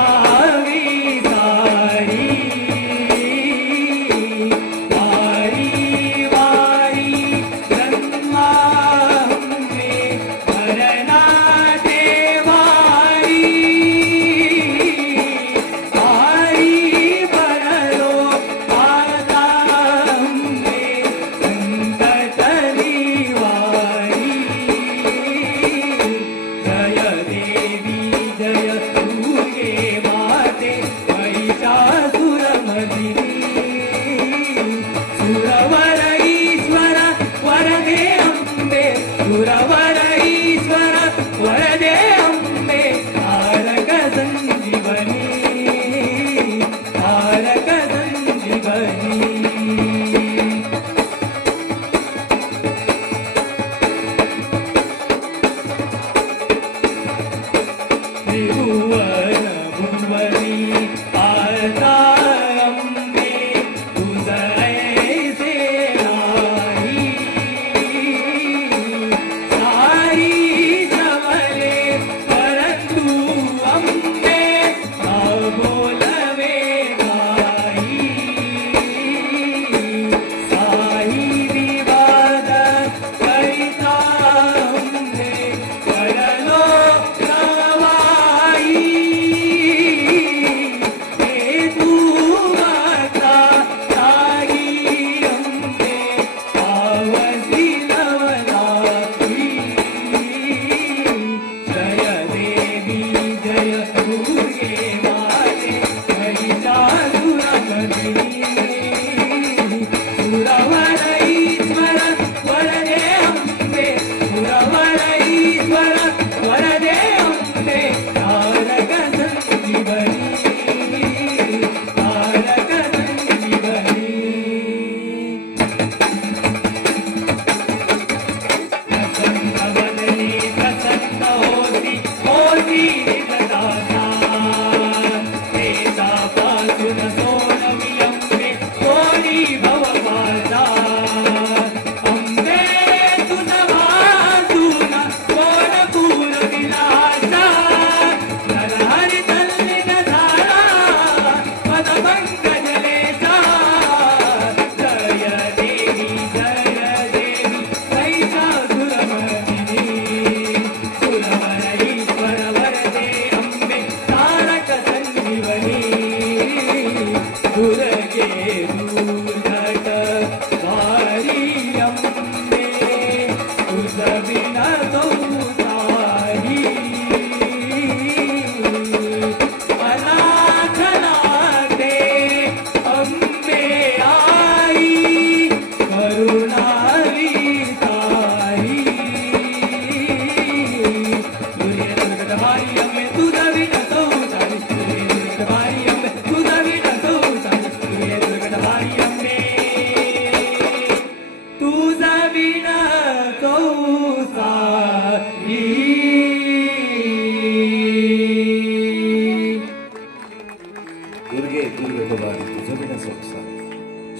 दुर्गे दुर्गे भवानी तुझं विना संसार.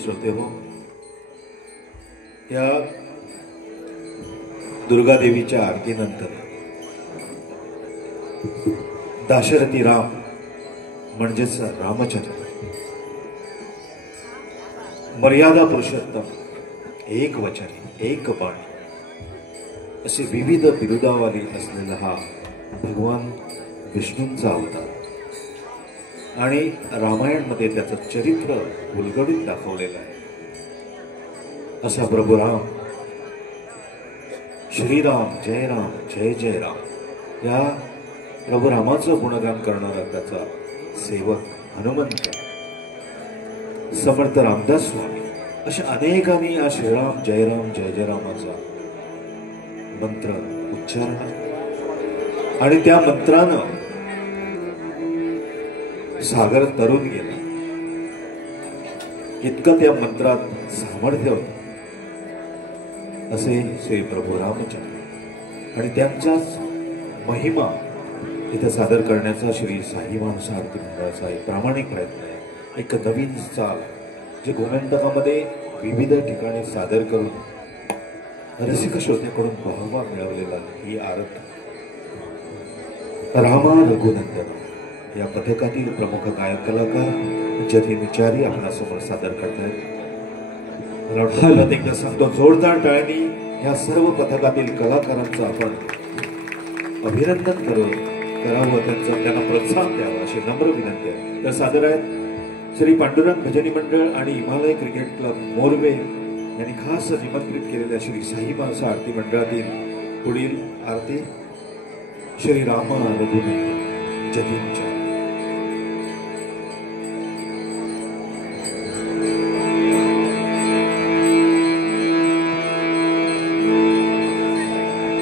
श्रोते हो, या दुर्गादेवीच्या आरतीनंतर दाशरथी राम म्हणजेच रामचंद्र, मर्यादा पुरुषोत्तम, एक वचन एक बाण असे विविध बिरुदावाली असलेला हा भगवान विष्णूंचा अवतार आणि रामायणमध्ये त्याचं चरित्र उलगडून दाखवलेलं आहे. असा प्रभू राम, श्रीराम जय राम जय जय राम या प्रभू रामाचं गुणगान करणारा त्याचा सेवक हनुमंत, समर्थ रामदास स्वामी अशा अनेकांनी या श्रीराम जयराम जय जय रामाचा मंत्र उच्चारला आणि त्या मंत्रानं सागर तरुण गेला. इतकं त्या मंत्रात सामर्थ्य होतं. असे श्री प्रभू रामचंद्र आणि त्यांचाच महिमा इथं सादर करण्याचा श्री साई माणसा आरती मंडळाचा एक प्रामाणिक प्रयत्न आहे. एक नवीन चाल जे गोमंतकामध्ये विविध ठिकाणी सादर करून रसिक श्रोत्याकडून वाहवा मिळवलेला ही आरती रामा रघुनंदन या पथकातील प्रमुख गायक कलाकार जतीन विचारी आपल्यासमोर सादर करतायत. परत एकदा सांगतो, जोरदार टाळ्यांनी या सर्व पथकातील कलाकारांचं आपण अभिनंदन करावं, त्यांना प्रोत्साहन द्यावं अशी नम्र विनंती आहे. तर सादर आहेत श्री पांडुरंग भजनी मंडळ आणि हिमालय क्रिकेट क्लब मोरवे यांनी खास निमंत्रित केलेल्या श्री साई माणसा आरती मंडळातील पुढील आरती श्री राम रघुनंदन जतीनच्या.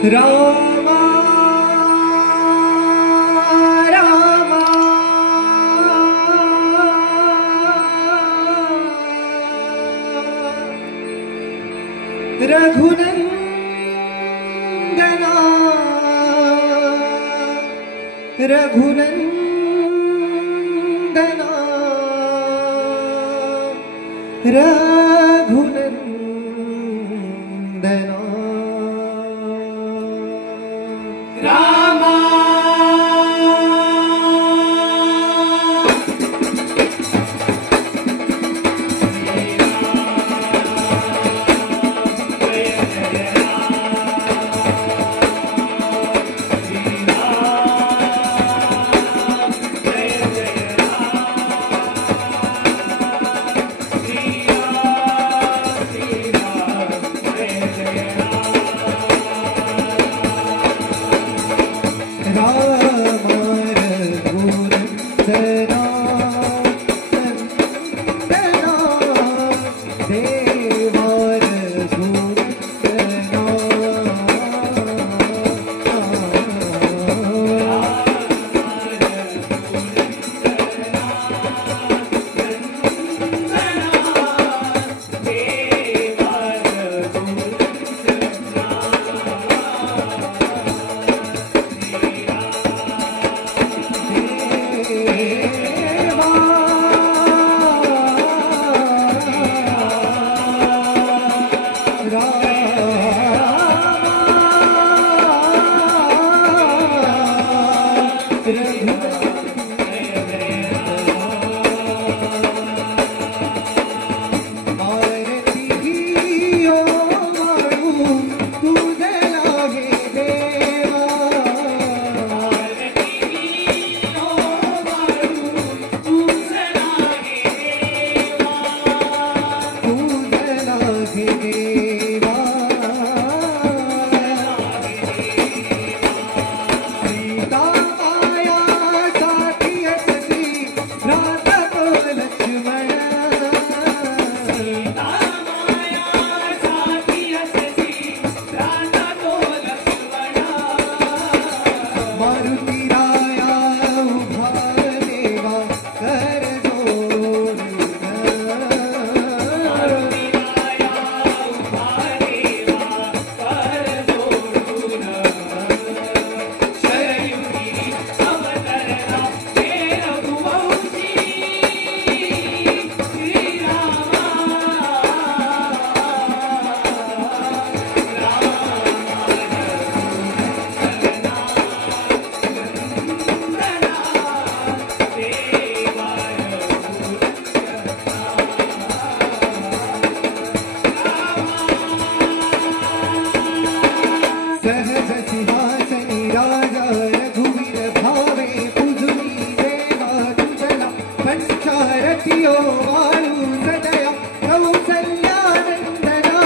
रामा रामा रघुनंदना रघुनंदना रघुनंदना रामा श्रीराम रतियो वाळू सदया कौसल्यानंदना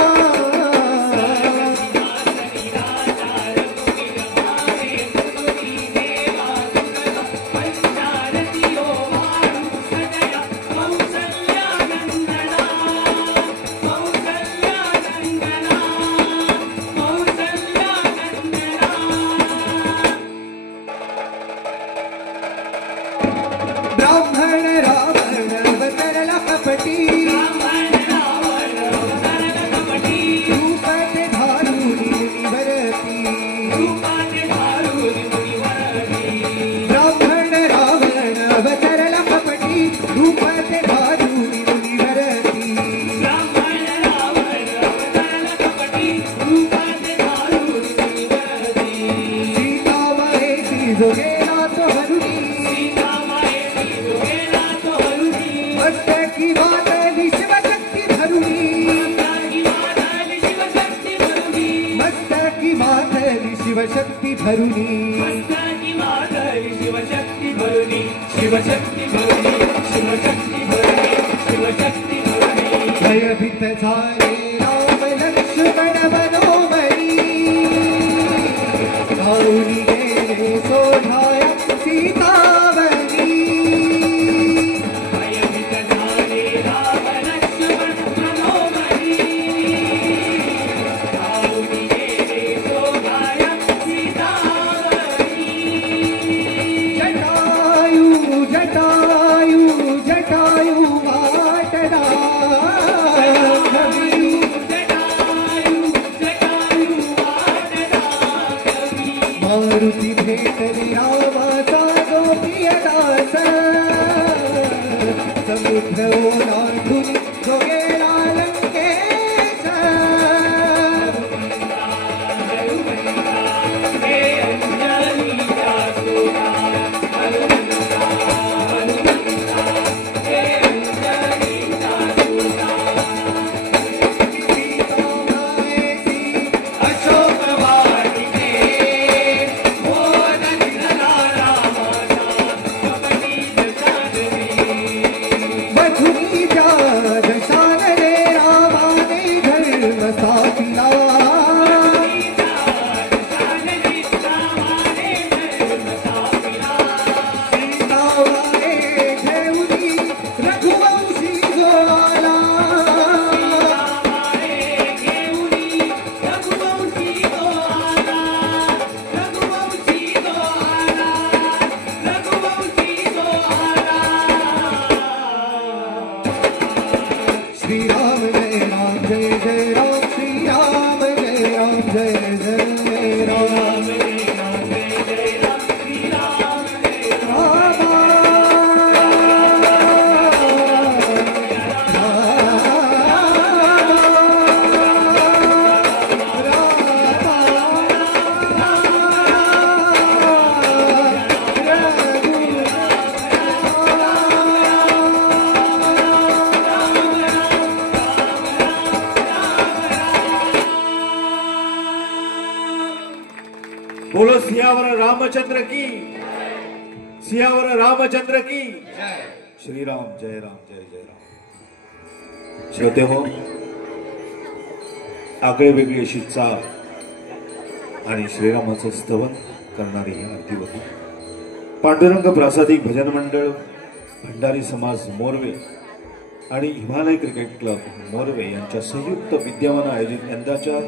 ब्राह्मण रावण अवतरला कपटी रूपाते धारुणी मुनिवरती ब्राह्मण रावण अवतरला कपटी रूपाते धारुणी मुनिवरती सीता महेशी जोगेला तो हरुणी मस्तकी मातली शिवशक्ती धरुणी मस्तकी मातली शिवशक्ती धरुणी भयभीत झाले राम लक्ष्मण मनोमरी धावून गेले सोढाया सीतावरी जटायु वाटदा मारुती भेटली रामाचा जो प्रियदास समुद्र ओलांडून जो गेला लंकेश मधुरीच्या दशान रे रामाने धर्म स्थापिला सीतावाने घेऊनी रघुवंशी जो आला श्रीराम जय राम जय जय राम श्रीराम जय राम जय जय राम बोलो सियावर रामचंद्र की, सियावर रामचंद्र की श्रीराम जय राम जय जय राम. श्रोते हो, आगळे वेगळी अशी चाल आणि श्रीरामाचं स्तवन करणारी ही आरती होती. पांडुरंग प्रासादिक भजन मंडळ, भंडारी समाज मोरवे आणि हिमालय क्रिकेट क्लब मोरवे यांच्या संयुक्त विद्यमानं आयोजित यंदाच्या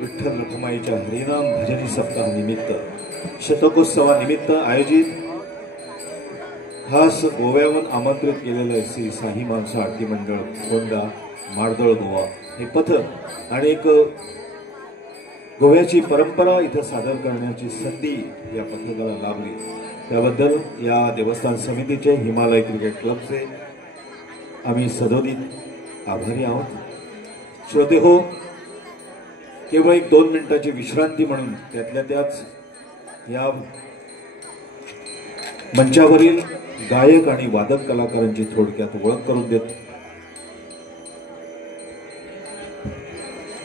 विठ्ठल रखुमाईच्या हरिनाम भजनी सप्ताहानिमित्त, शतकोत्सवानिमित्त आयोजित खास गोव्याहून आमंत्रित केलेलं श्री साई माणसा आरती मंडळ फोंडा मारदोळ गोवा हे पथक आणि एक गोव्याची परंपरा इथं सादर करण्याची संधी या पथकाला लाभली. त्याबद्दल या देवस्थान समितीचे, हिमालय क्रिकेट क्लबचे आम्ही सदोदित आभारी आहोत. श्रोते हो, केवळ 1-2 मिनिटाची विश्रांती म्हणून त्यातल्या त्याच या मंचावरील गायक आणि वादक कलाकारांची थोडक्यात ओळख करून देतो.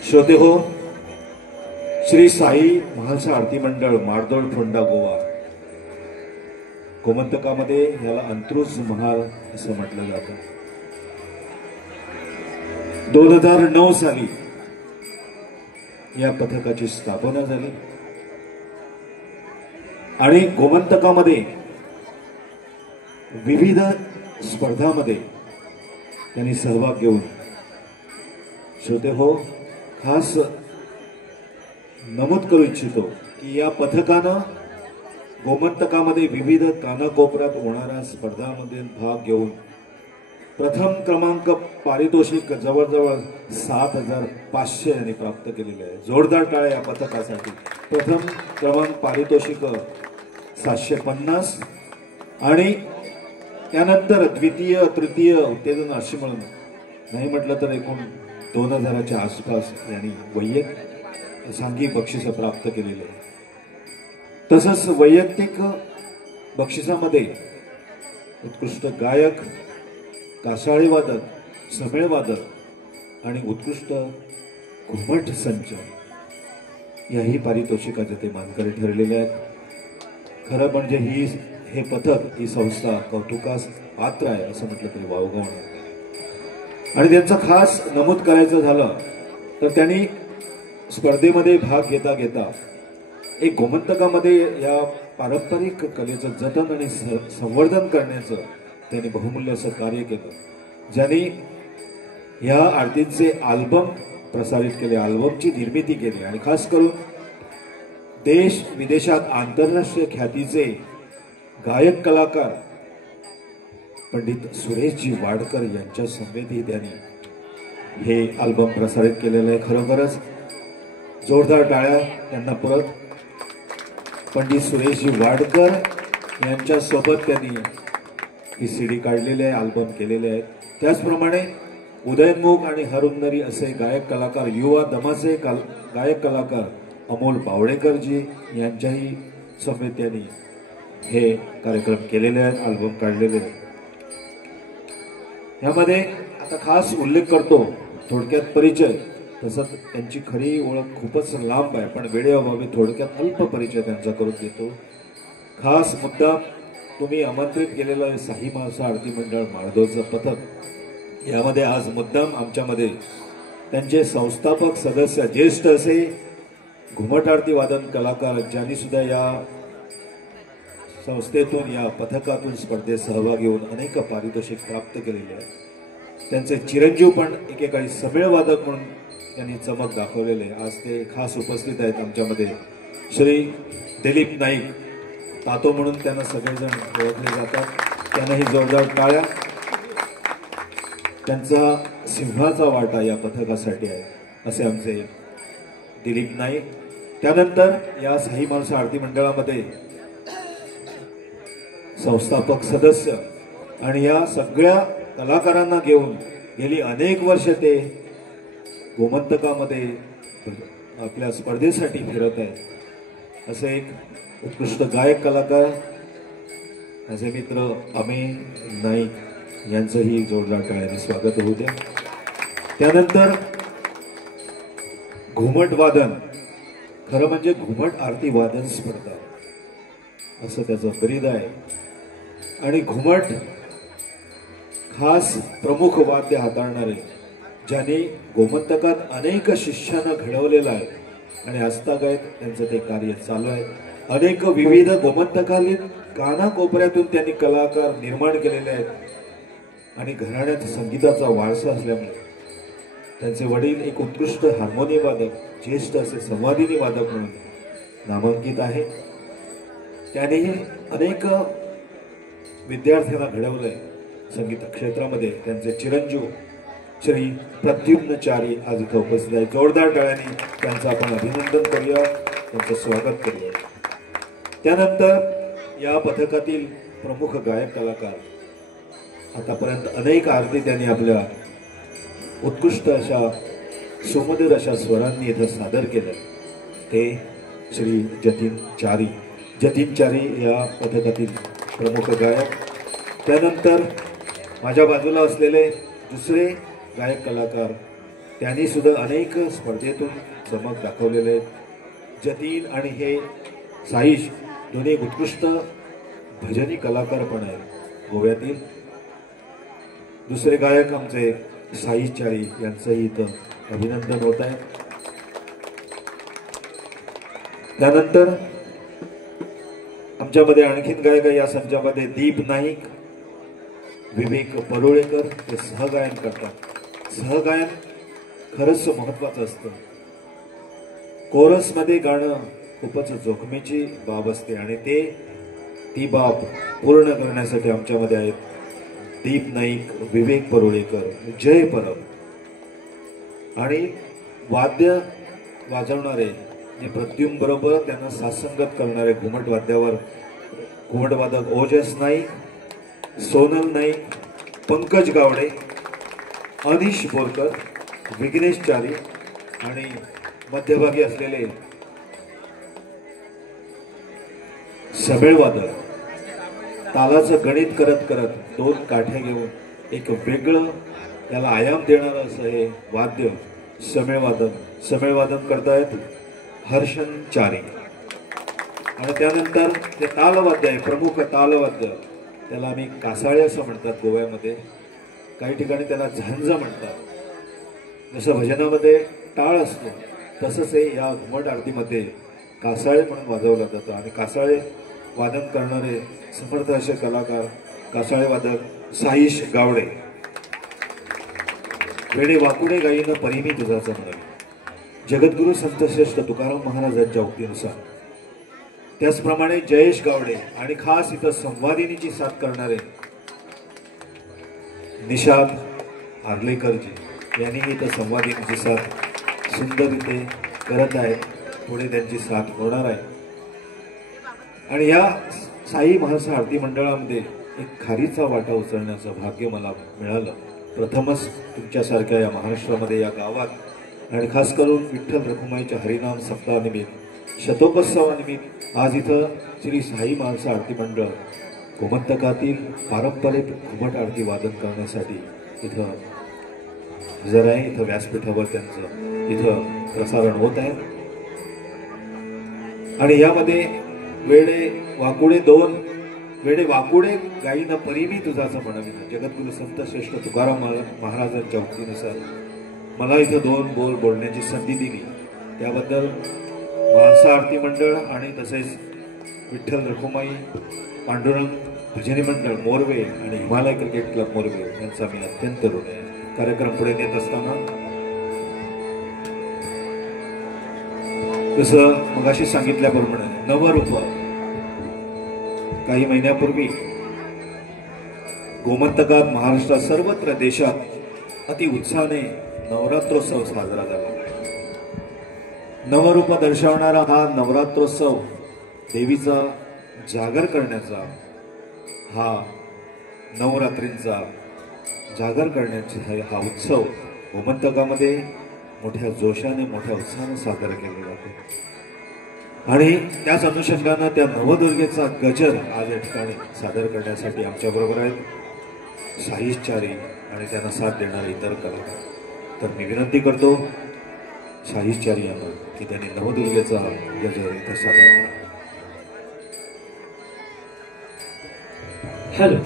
श्रोते हो, श्री साई महालसा आरती मंडळ मारदोळ फोंडा गोवा गोमंतकामध्ये याला अंत्रुज महाल असं म्हटलं जातं. 2009 साली या पथकाची स्थापना झाली आणि गोमंतकामध्ये विविध स्पर्धामध्ये त्यांनी सहभाग घेऊन, श्रोते हो, खास नमूद करू इच्छितो की या पथकानं गोमंतकामध्ये विविध कानाकोपऱ्यात होणाऱ्या स्पर्धांमध्ये भाग घेऊन प्रथम क्रमांक पारितोषिक जवळजवळ 7,500 यांनी प्राप्त केलेले आहे. जोरदार टाळ्या या पथकासाठी. प्रथम क्रमांक पारितोषिक 750 आणि त्यानंतर द्वितीय तृतीय उत्तेजन अशी म्हणून नाही म्हटलं तर एकूण 2000च्या आसपास यांनी वैयक्तिक सांघिक बक्षिसं प्राप्त केलेली आहे. तसंच वैयक्तिक बक्षिसामध्ये उत्कृष्ट गायक, कासाळी वादक, समेळ वादक आणि उत्कृष्ट घुमट संच याही पारितोषिकाचे ते मानकरी ठरलेले आहेत. खरं म्हणजे हे पथक, ही संस्था कौतुकास पात्र आहे असं म्हटलं तरी वावगं होणार. आणि त्यांचं खास नमूद करायचं झालं तर त्यांनी स्पर्धेमध्ये भाग घेता घेता एक गोमंतकामध्ये या पारंपरिक कलेचं जतन आणि संवर्धन करण्याचं त्यांनी बहुमूल्य असं कार्य केलं, ज्यांनी या आरतीचे अल्बम प्रसारित केले, अल्बमची निर्मिती केली आणि खास करून देश विदेशात आंतरराष्ट्रीय ख्यातीचे गायक कलाकार पंडित सुरेशजी वाडकर यांच्या समवेतही त्यांनी हे अल्बम प्रसारित केलेलं आहे. खरोखरच जोरदार टाळ्या त्यांना परत. पंडित सुरेशजी वाडकर यांच्या सोबत त्यांनी ही सीडी काढलेली आहे, अल्बम केलेले आहेत. त्याचप्रमाणे उदयनमुख आणि हरुंदरी असे गायक कलाकार, युवा दमाचे गायक कलाकार अमोल बावडेकरजी यांच्याही समवेत त्यांनी हे कार्यक्रम केलेले आहेत, अल्बम काढलेले आहेत. यामध्ये आता खास उल्लेख करतो, थोडक्यात परिचय. तसंच त्यांची खरी ओळख खूपच लांब आहे, पण वेळेअभावी थोडक्यात अल्प परिचय त्यांचा करून देतो. खास मुद्दा, तुम्ही आमंत्रित केलेलं साई महालसा आरती मंडळ माळदोचं पथक, यामध्ये आज मुद्दाम आमच्यामध्ये त्यांचे संस्थापक सदस्य, ज्येष्ठ असे घुमट आरती वादन कलाकार, ज्यांनी सुद्धा या संस्थेतून, या पथकातून स्पर्धेत सहभागी होऊन अनेक पारितोषिक प्राप्त केलेले आहेत. त्यांचे चिरंजीव पण एकेकाळी समेळ वादक म्हणून त्यांनी चमक दाखवलेले. आज ते खास उपस्थित आहेत आमच्यामध्ये. श्री दिलीप नाईक, तातो म्हणून त्यांना सगळेजण ओळखले जातात, त्यांनाही जोरदार टाळ्या. त्यांचा सिंहाचा वाटा या पथकासाठी आहे असे आमचे दिलीप नाईक. त्यानंतर या साई महालसा आरती मंडळामध्ये संस्थापक सदस्य आणि या सगळ्या कलाकारांना घेऊन गेली अनेक वर्ष ते गोमंतकामध्ये आपल्या स्पर्धेसाठी फिरत आहेत. असे एक उत्कृष्ट गायक कलाकार, माझे मित्र अमेय नाईक यांचंही जोरदार टाळ्याने स्वागत होऊ द्या. त्यानंतर घुमट वादन, खरं म्हणजे घुमट आरती वादन स्पर्धा असं त्याचं ब्रीद आहे. आणि घुमट खास प्रमुख वाद्य हाताळणारे, ज्यांनी गोमंतकात अनेक शिष्यांना घडवलेलं आहे आणि आजतागायत त्यांचं ते कार्य चालू आहे. अनेक विविध गोमंतकालीन कानाकोपऱ्यातून त्यांनी कलाकार निर्माण केलेले आहेत आणि घराण्यात संगीताचा वारसा असल्यामुळे त्यांचे वडील एक उत्कृष्ट हार्मोनियम वादक, ज्येष्ठ असे संवादिनी वादक म्हणून नामांकित आहे. त्यानेही अनेक विद्यार्थ्यांना घडवलंय संगीत क्षेत्रामध्ये. त्यांचे चिरंजीव श्री प्रद्युम्नचारी आज इथं उपस्थित आहे. जोरदार टाळ्यांनी त्यांचं आपण अभिनंदन करूया, त्यांचं स्वागत करूया. त्यानंतर या पथकातील प्रमुख गायक कलाकार, आतापर्यंत अनेक आरती त्यांनी आपल्या उत्कृष्ट अशा सुमधुर अशा स्वरांनी इथं सादर केलं, ते श्री जतीन चारी या पथकातील प्रमुख गायक. त्यानंतर माझ्या बाजूला असलेले दुसरे गायक कलाकार, त्यांनी सुद्धा अनेक स्पर्धेतून चमक दाखवलेले आहेत. जतीन आणि हे साईश दोन्ही उत्कृष्ट भजनी कलाकार पण आहेत गोव्यातील. दुसरे गायक आमचे साई चारी यांचंही इथं अभिनंदन होत आहे. त्यानंतर आमच्यामध्ये आणखीन गायक या संचामध्ये दीप नाईक, विवेक परुळेकर हे सहगायन करतात. सहगायन खरंच महत्वाचं असतं. कोरसमध्ये गाणं खूपच जोखमीची बाब असते आणि ती बाब पूर्ण करण्यासाठी आमच्यामध्ये आहेत दीप नाईक, विवेक परुळेकर, जय परब आणि वाद्य वाजवणारे प्रद्युम बरोबर त्यांना साथसंगत करणारे घुमट वाद्यावर घुमटवादक ओजस नाईक, सोनल नाईक, पंकज गावडे, अनिश बोरकर, विघ्नेश चारी आणि मध्यभागी असलेले समेळवादक तालाचं गणित करत करत दोन काठ्या घेऊन एक वेगळं त्याला आयाम देणारं असं हे वाद्य समेळवादन करतायत हर्षन चारी. आणि त्यानंतर जे तालवाद्य आहे, प्रमुख तालवाद्य, त्याला आम्ही कासाळे असं म्हणतात गोव्यामध्ये, काही ठिकाणी त्याला झांज म्हणतात. जसं भजनामध्ये टाळ असतो तसंच हे या घुमट आरतीमध्ये कासाळे म्हणून वाजवला जातो. आणि कासाळे वादन करणारे समर्थ असे कलाकार कासाळे वादक साईश गावडे. वेडे वाकुडे गायीनं परिमी तुझाचा म्हणावी, जगद्गुरु संतश्रेष्ठ तुकाराम महाराजांच्या उक्तीनुसार. त्याचप्रमाणे जयेश गावडे आणि खास इथं संवादिनीची साथ करणारे निषाद आर्लेकरजी यांनी इथं संवादिनीची साथ सुंदररीते करत आहेत. पुढे त्यांची साथ होणार आहे. आणि या साई महासा आरती मंडळामध्ये एक खारीचा वाटा उचलण्याचं भाग्य मला मिळालं. प्रथमच तुमच्यासारख्या या महाराष्ट्रामध्ये या गावात आणि खास करून विठ्ठल रखुमाईच्या हरिनाम सप्ताहानिमित्त शतकोत्सवानिमित्त आज इथं श्री साई महासा आरती मंडळ गोमंतकातील पारंपरिक घुमट आरती वादन करण्यासाठी इथं हजर आहे. इथं व्यासपीठावर त्यांचं इथं प्रसारण होत आहे. आणि यामध्ये वेडे वाकुडे गायीनं परिमी तुझाचं म्हणविनं, जगद्गुरु संत श्रेष्ठ तुकाराम महाराजांच्या उक्तीनुसार मला इथं दोन बोल बोलण्याची संधी दिली. त्याबद्दल महासा आरती मंडळ आणि तसेच विठ्ठल रखुमाई पांडुरंग भजनी मंडळ मोरवे आणि हिमालय क्रिकेट क्लब मोरवे यांचा मी अत्यंत ऋण आहे. कार्यक्रम पुढे नेत असताना जसं मगाशी सांगितल्याप्रमाणे नवरूप काही महिन्यापूर्वी गोमंतकात महाराष्ट्रात सर्वत्र देशात अति उत्साहाने नवरात्रोत्सव साजरा झाला. नवरूप दर्शवणारा हा नवरात्रोत्सव देवीचा जागर करण्याचा, हा नवरात्रींचा जागर करण्याचा हा उत्सव गोमंतकामध्ये मोठ्या जोशाने मोठ्या उत्साहाने साजरा केला जातो. आणि त्याच अनुषंगानं त्या नवदुर्गेचा गजर आज या ठिकाणी सादर करण्यासाठी आमच्या बरोबर आहेत साईश चारी आणि त्यांना साथ देणारे इतर कलाकार. तर मी विनंती करतो साईश चारी यांना की त्यांनी नवदुर्गेचा गजर इथं सादर करा. हॅलो.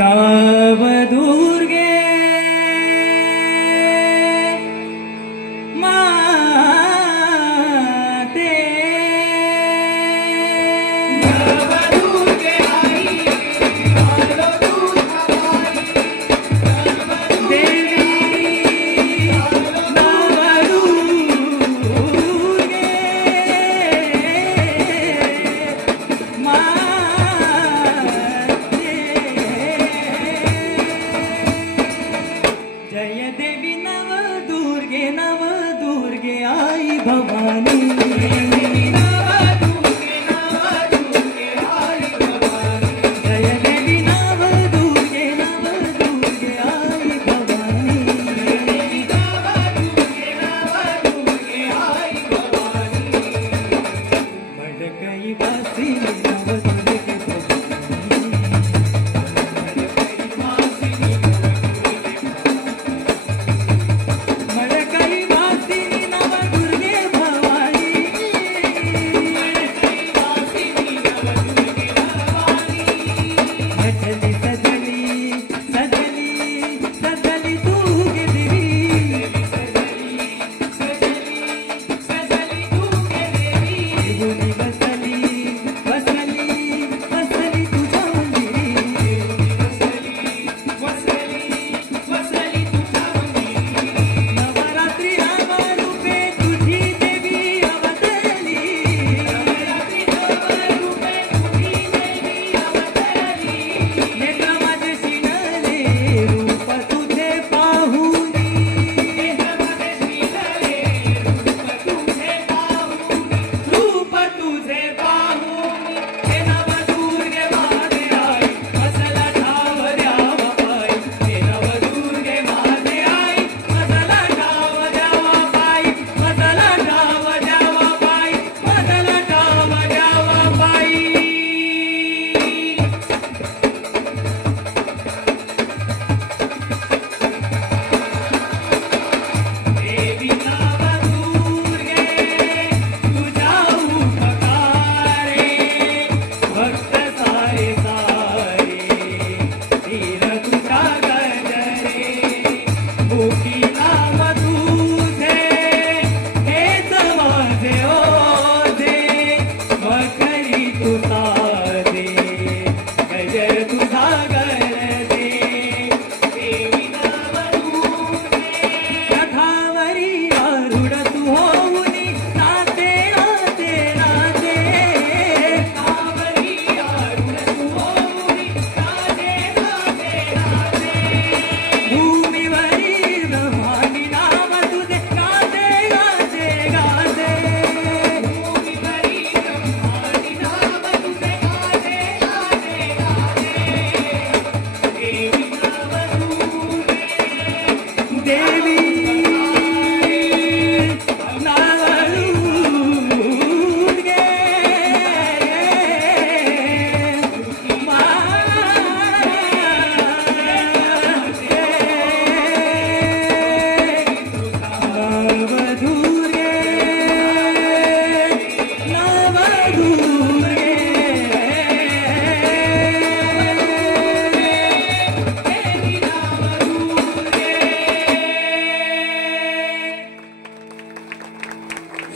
नवदुर्गे माते नवदुर्गे आई आलो दूध हवाई देवी नवदुर्गे जय देवी नवदुर्गे नवदुर्गे आई भवानी नवदुर्गे नवदुर्गे आई भवानी जय देवी नवदुर्गे नवदुर्गे आई भवानी जय देवी नवदुर्गे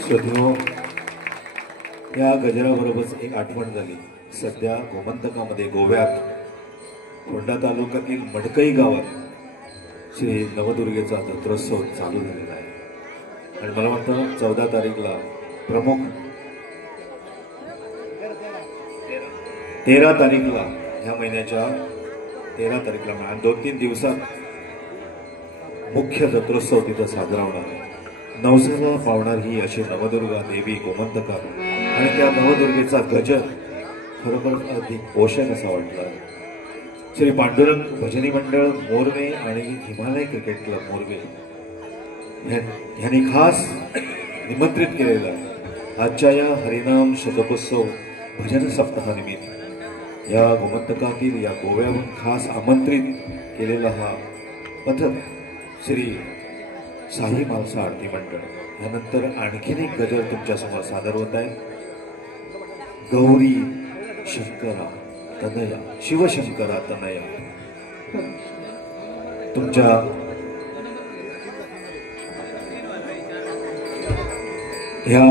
श्रोत्यो, या गजराबरोबरच एक आठवण झाली. सध्या गोमंतकामध्ये गोव्यात फोंडा तालुक्यातील मडकई गावात श्री नवदुर्गेचा जत्रोत्सव चालू झालेला आहे. आणि मला वाटतं 14 तारीखला प्रमुख, 13 तारीखला, ह्या महिन्याच्या 13 तारीखला आणि 2-3 दिवसात मुख्य जत्रोत्सव तिथं साजरा होणार आहे. नवसाला पावणार ही अशी नवदुर्गा देवी गोमंतका आणि त्या नवदुर्गेचा गजर खरोखर अधिक पोषक असा वाटला. श्री पांडुरंग भजनी मंडळ मोरवे आणि हिमालय क्रिकेट क्लब मोरवे यांनी खास निमंत्रित केलेला आजच्या या हरिनाम शतकोत्सव भजन सप्ताहानिमित्त या गोमंतकातील या गोव्याहून खास आमंत्रित केलेला हा पथक श्री साई मालसा आरती मंडळ. यानंतर आणखीन एक गजर तुमच्यासमोर सादर होत आहे. गौरी शंकरा तनया, शिवशंकरा तनया. तुमच्या ह्या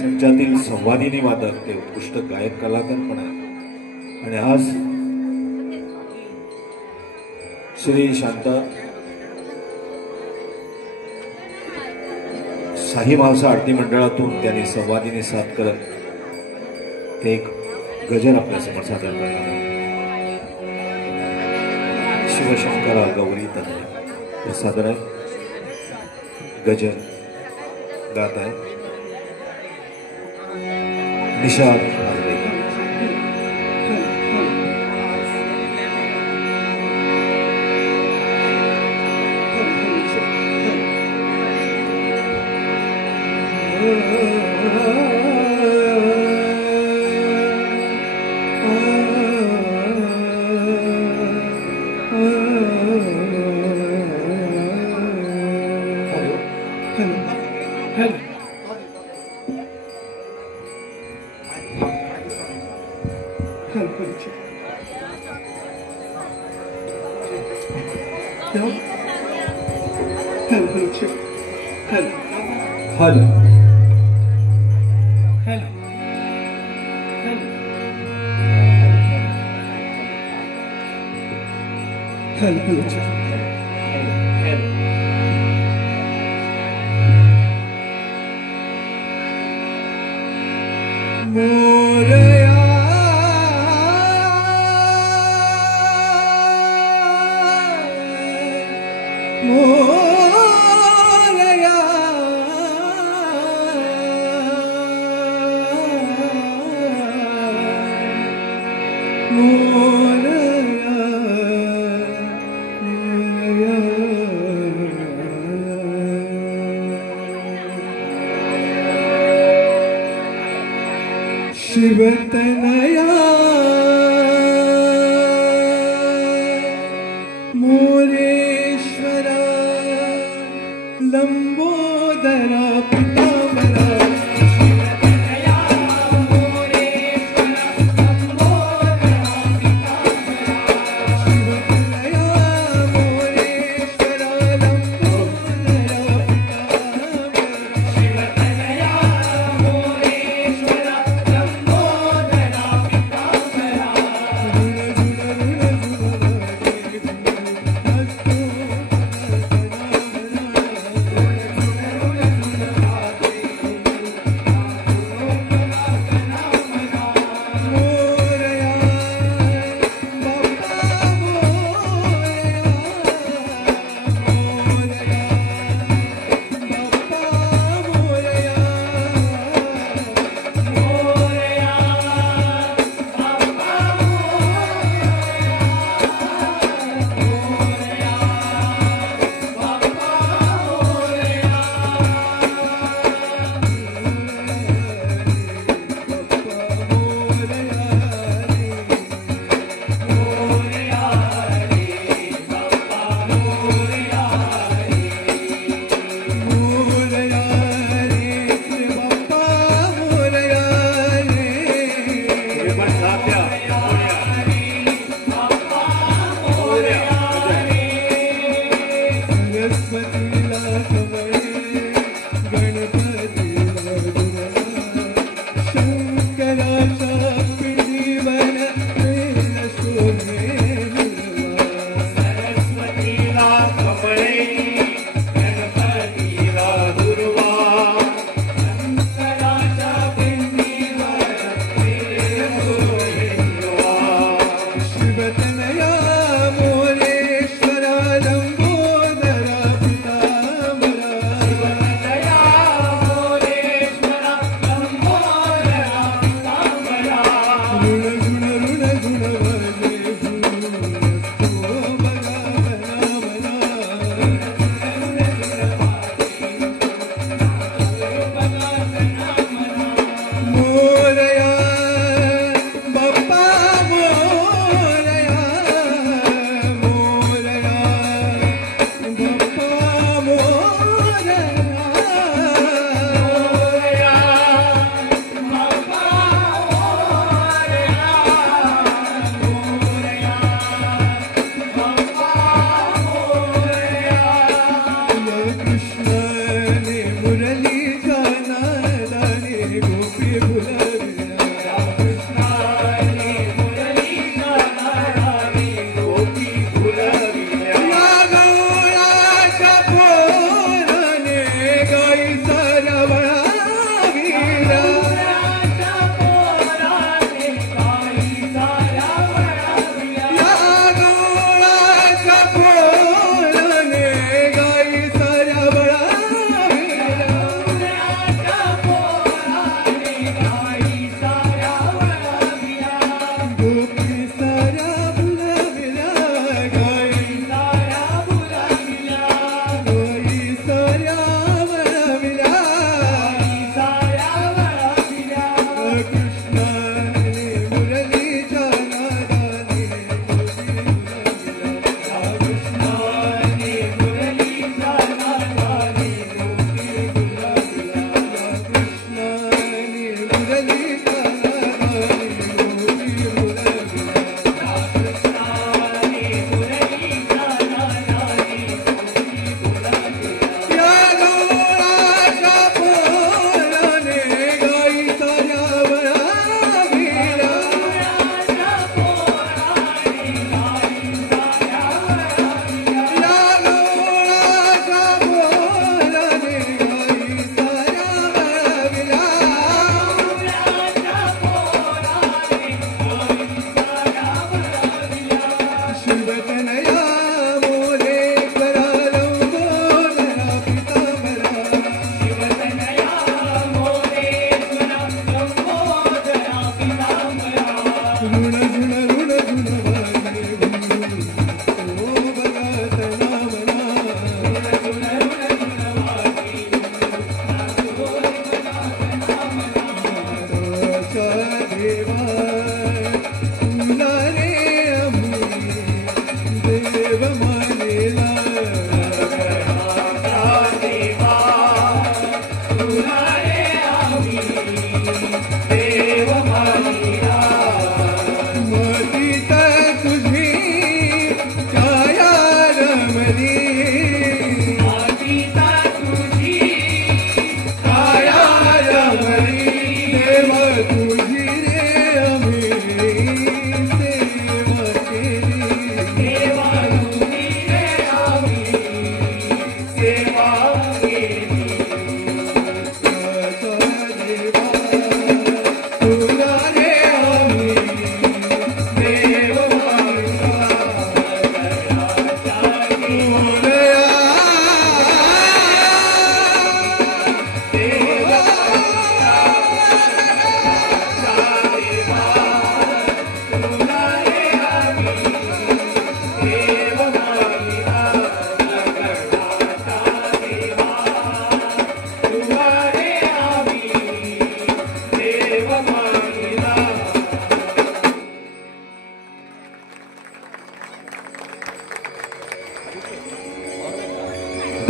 संचातील संवादिनी वादक, ते उत्कृष्ट गायक कलाकार पण आहेत. आणि आज श्री शांता साई मालसा आरती मंडळातून त्यांनी संवादिनी साथ करत ते एक गजर आपल्यासमोर सादर करणार आहे. शिवशंकरा गौरी तनया हे सादर आहे. गजर गात आहे निषाद नार्वेकर. हॅलो शिवतनया मोरेश्वरा लंबोदरा पितांबरा. शिवतनया मोरेश्वरा लंबोदरा पितांबरा. शिवतनया मोरेश्वरा लंबोदरा पितांबरा. शिवतनया मोरेश्वरा लंबोदरा पितांबरा.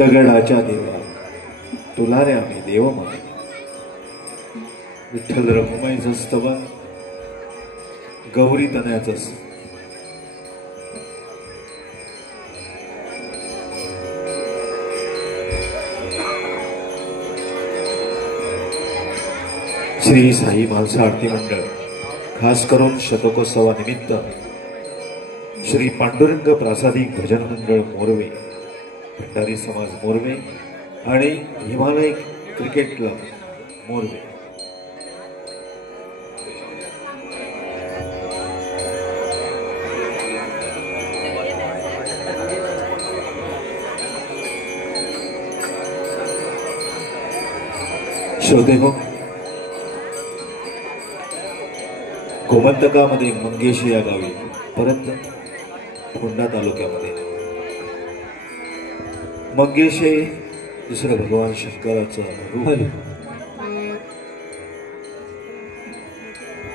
दगडाच्या देवा तुला रे आम्ही देव मागे. विठ्ठल रखुमाईचं स्तवन, गौरी तनयाचं श्री साई महालसा आरती मंडळ खास करून शतकोत्सवानिमित्त श्री पांडुरंग प्रासादिक भजन मंडळ मोरवे, भंडारी समाज मोरवे आणि हिमालय क्रिकेट क्लब मोरवे श्रोते हो, गोमंतकामध्ये मंगेश या गावी परत फोंडा तालुक्यामध्ये मंगेश हे दुसरं भगवान शंकराचं रूप.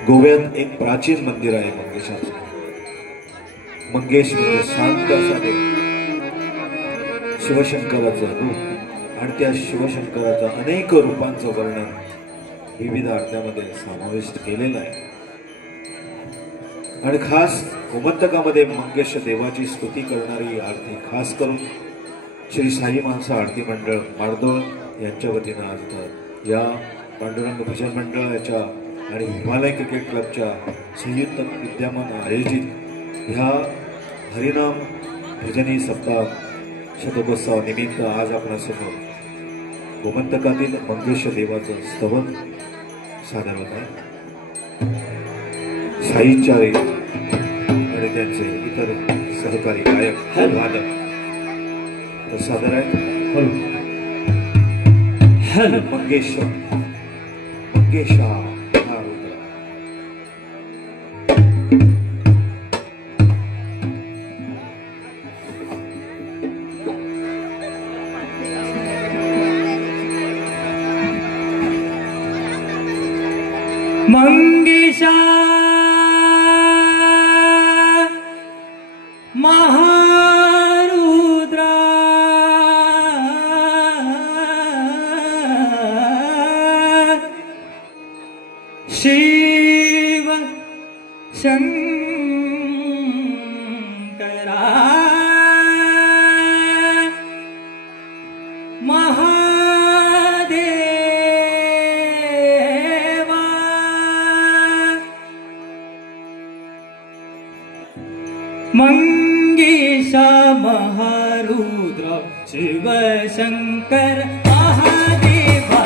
गोव्यात एक प्राचीन मंदिर आहे मंगेशाचं. मंगेश म्हणजे शांत असा देव, शिवशंकराचं रूप आणि त्या शिवशंकराचं अनेक रूपांचं वर्णन विविध आरत्यामध्ये समाविष्ट केलेलं आहे. आणि खास गोमंतकामध्ये मंगेश देवाची स्तुती करणारी आरती खास करून श्री साई महालसा आरती मंडळ मारदोळ यांच्या वतीनं आज या पांडुरंग भजन मंडळाच्या आणि हिमालय क्रिकेट क्लबच्या संयुक्त विद्यमान आयोजित ह्या हरिनाम भजनी सप्ताह शतकोत्सवानिमित्त आज आपणासमोर गोमंतकातील मंगेश देवाचं स्तवन सादर होत आहे. साईचार्य आणि त्यांचे इतर सहकारी गायक वादक तर सादर आहेत. हॅलो मंगेश मंगेशा मंगेशा महारुद्रा शिव शंकरा मंगेशा महारुद्र शिव शंकर महादेवा.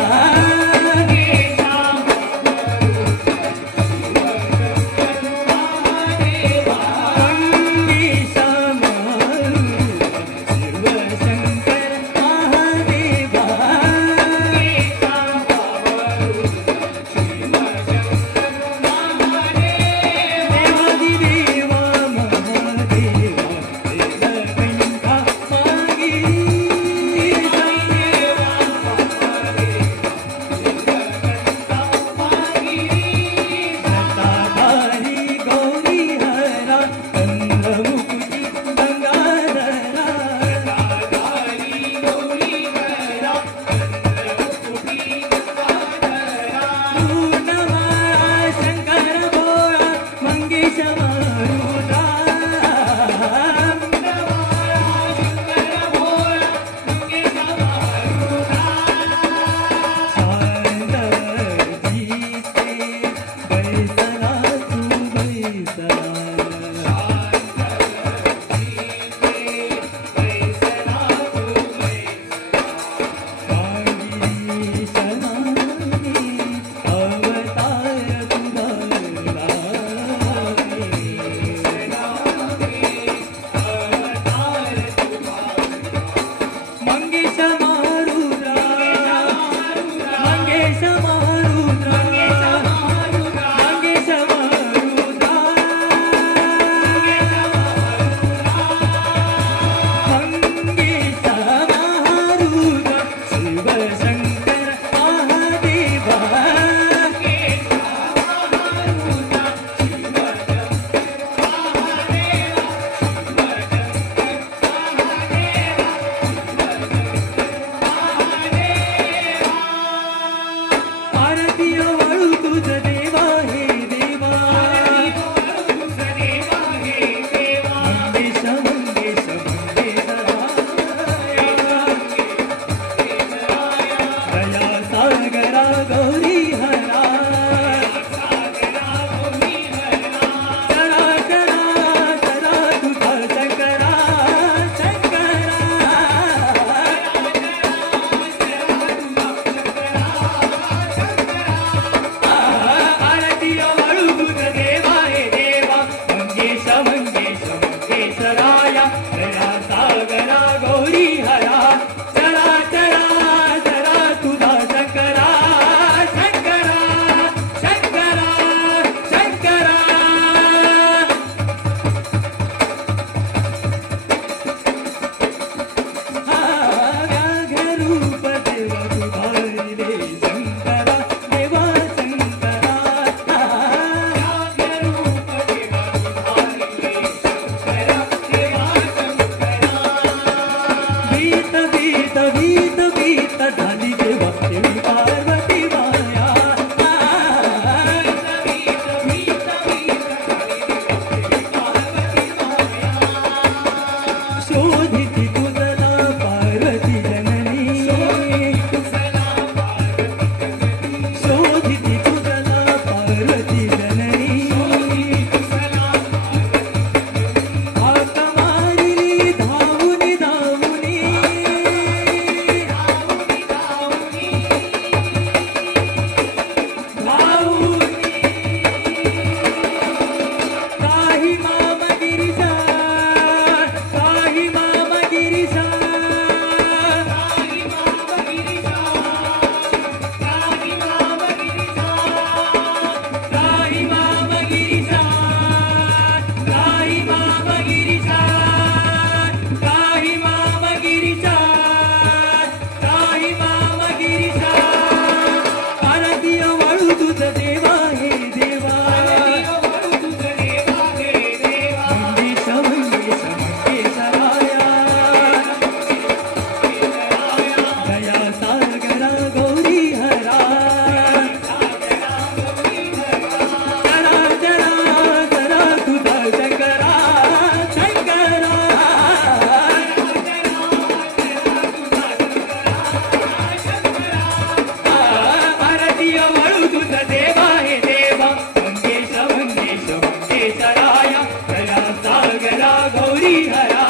म्हणू तुझ देवा हे देवा मंगेश मंगेश मंगेशराया गया सागरा गौरी हरा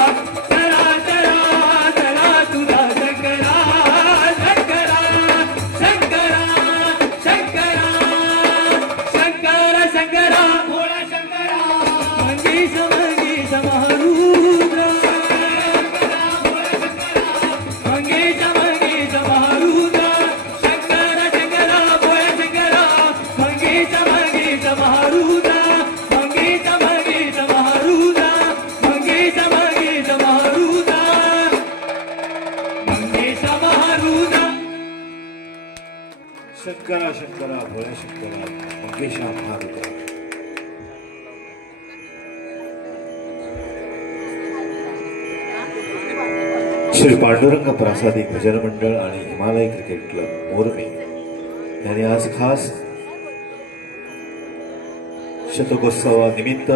चला चला चला तुझा शंकरा शंकरा शंकरा शंकरा शंकरा शंकरा भोळा शंकरा मंगेश मंगेश महारुद्र मंगेश मंगेश महारुद्र शंकरा शंकरा भोळा शंकरा मंगेश मंगेश महारुद्र मंगेश मंगेश महारुद्र मंगेश मंगेश महारुद्र मंगेश महारुद्र शंकरा शंकरा भोळ्या शंकरा मंगेशा महारुद्रा. श्री पांडुरंग प्रासादिक भजन मंडळ आणि हिमालय क्रिकेट क्लब मोरवे यांनी आज खास शतकोत्सवानिमित्त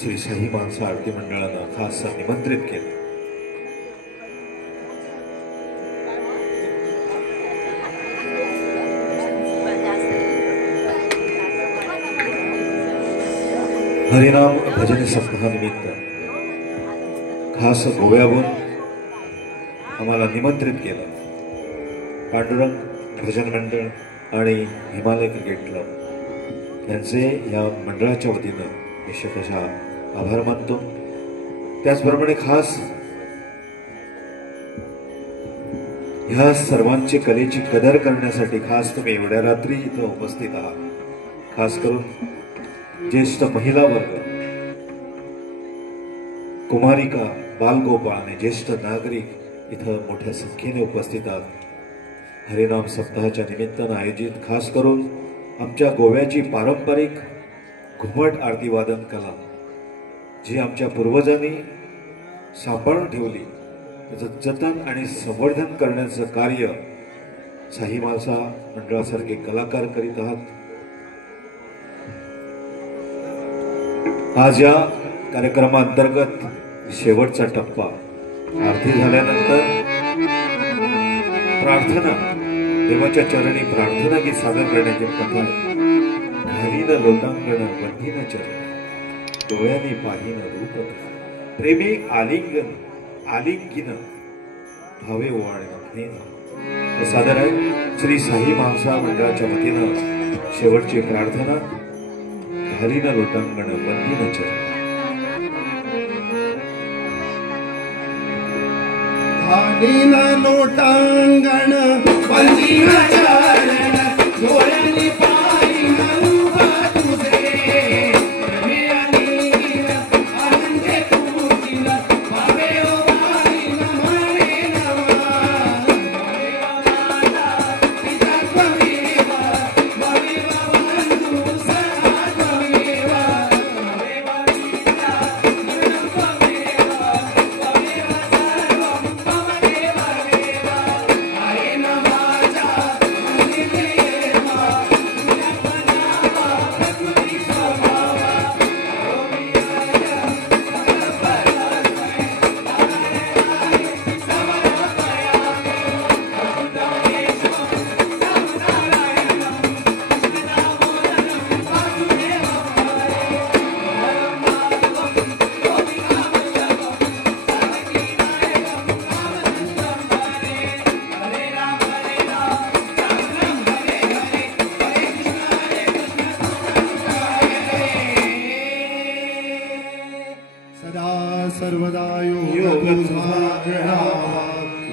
श्री साई माणसा आरती मंडळानं खास निमंत्रित केलं. हरिनाम भजन सप्ताहानिमित्त खास गोव्याहून आम्हाला निमंत्रित केलं. पांडुरंग भजन मंडळ आणि हिमालय क्रिकेट क्लब यांचे या मंडळाच्या वतीनं मी शतशः आभार मानतो. त्याचप्रमाणे खास ह्या सर्वांची कलेची कदर करण्यासाठी खास तुम्ही एवढ्या रात्री इथं उपस्थित आहात. खास करून ज्येष्ठ महिला वर्ग, कुमारिका, बालगोपाळ आणि ज्येष्ठ नागरिक इथं मोठ्या संख्येने उपस्थित आहात. हरिनाम सप्ताहाच्या निमित्तानं आयोजित खास करून आमच्या गोव्याची पारंपरिक घुमट आरती वादन कला जी आमच्या पूर्वजांनी सांभाळून ठेवली त्याचं जतन आणि संवर्धन करण्याचं कार्य साई मालसा मंडळासारखे कलाकार करीत आहात. आज या कार्यक्रमाअंतर्गत शेवटचा टप्पा आरती झाल्यानंतर प्रार्थना, देवाच्या चरणी प्रार्थना गीत सादर करण्याची प्रथा. घालीन लोटांगण बंधीन चरण डोळ्याने पाहिन रूप प्रेमी आलिंगन आलिंगिन भावे ओवाळण सादर आहे. श्री साई माणसा मंडळाच्या वतीनं शेवटची प्रार्थना. घालीन लोटांगण बंधीन चरण घालीन लोटांगण बंधीन चरण डोळ्यांनी पाहिन रूप तुझे प्रेमी आलिंगन आनंदे पूजिन भावे ओवाळीन म्हणे नमः माझा पिता त्वमेव भवेव बंधू सखा त्वमेव भवेव पिता त्वमेव भवेव सर्वं त्वमेव देव आहे न माझा नित्येव तुझ्या पदावा प्रकृती स्वभाव सदा सर्वदा योग तुझा घडावा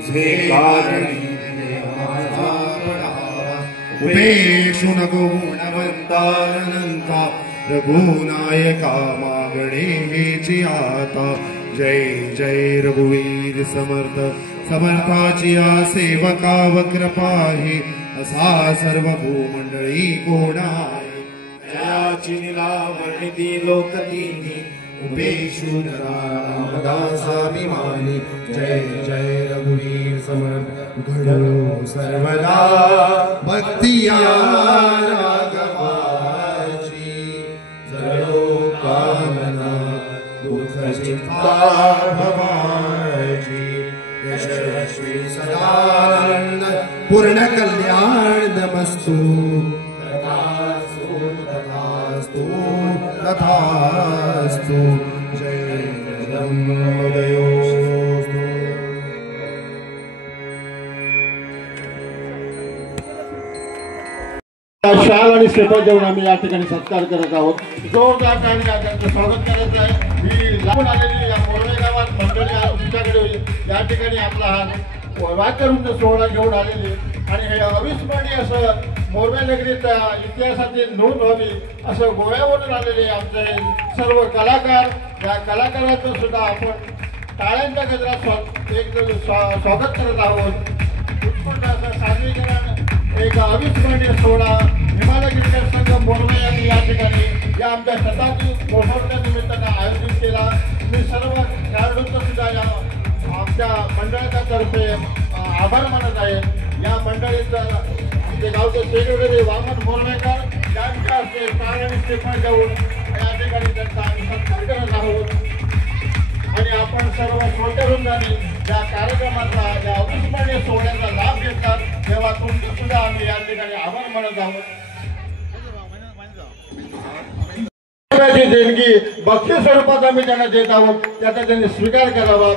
तुझे कारणी माझा पडावा उपेक्षु नको गुणवंतानंता रघुनायका मागणे हेची आता जय जय रघुवीर समर्थ समर्थाची या सेवका वक्रपाही असा सर्व भूमंडळी कोणा जयाची निला वर्णिती लोकतीनी उपेक्षु रामदासाभिमानी जय जय रघुवीर समर्थ घडो सर्वदा भक्तिया राघवाची जळो कामना दुःख चिंता भवाची यशस्वी सदानंद पूर्ण कल्याण नमस्तु शाल आणि श्रीफळ देऊन आम्ही या ठिकाणी सत्कार करत आहोत. जोरदार टाळी त्यांचं स्वागत करत आहे. ही लावून आलेली या मोरवे गावात मंडळी तुमच्याकडे या ठिकाणी आपला हा वाद्यवृंद सोहळा घेऊन आलेली आणि हे अविस्मरणीय असं मोरवे नगरीत इतिहासातील नोंद व्हावी असं गोव्यावरून आलेले आमचे सर्व कलाकार. या कलाकारांचं सुद्धा आपण टाळ्यांच्या गजरात स्वागत करत आहोत. उत्स्फूर्त असं सादरीकरण एक अविस्मरणीय सोहळा हिमालय क्रिकेट संघ मोरवे यांनी या ठिकाणी या आमच्या शताब्दी महोत्सवाच्या निमित्तानं आयोजित केला. मी सर्व खेळाडूंचं सुद्धा या आमच्या मंडळाच्या तर्फे आभार मानत आहे. या मंडळीत आमचे गावचे सेक्रेटरी वामन मोरवेकर यांच्या हस्ते टाळ आणि श्रीफळ देऊन या ठिकाणी त्यांचा आम्ही सत्कार करत आहोत. आणि आपण सर्व श्रोतेवृंदांनी या कार्यक्रमाचा या अविस्मरणीय सोहळ्याचा लाभ घेतला तेव्हा तुमचं सुद्धा आम्ही या ठिकाणी आभार मानत आहोत. देणगी बक्षीस स्वरूपात आम्ही त्यांना देत आहोत त्याचा त्यांनी स्वीकार करावा.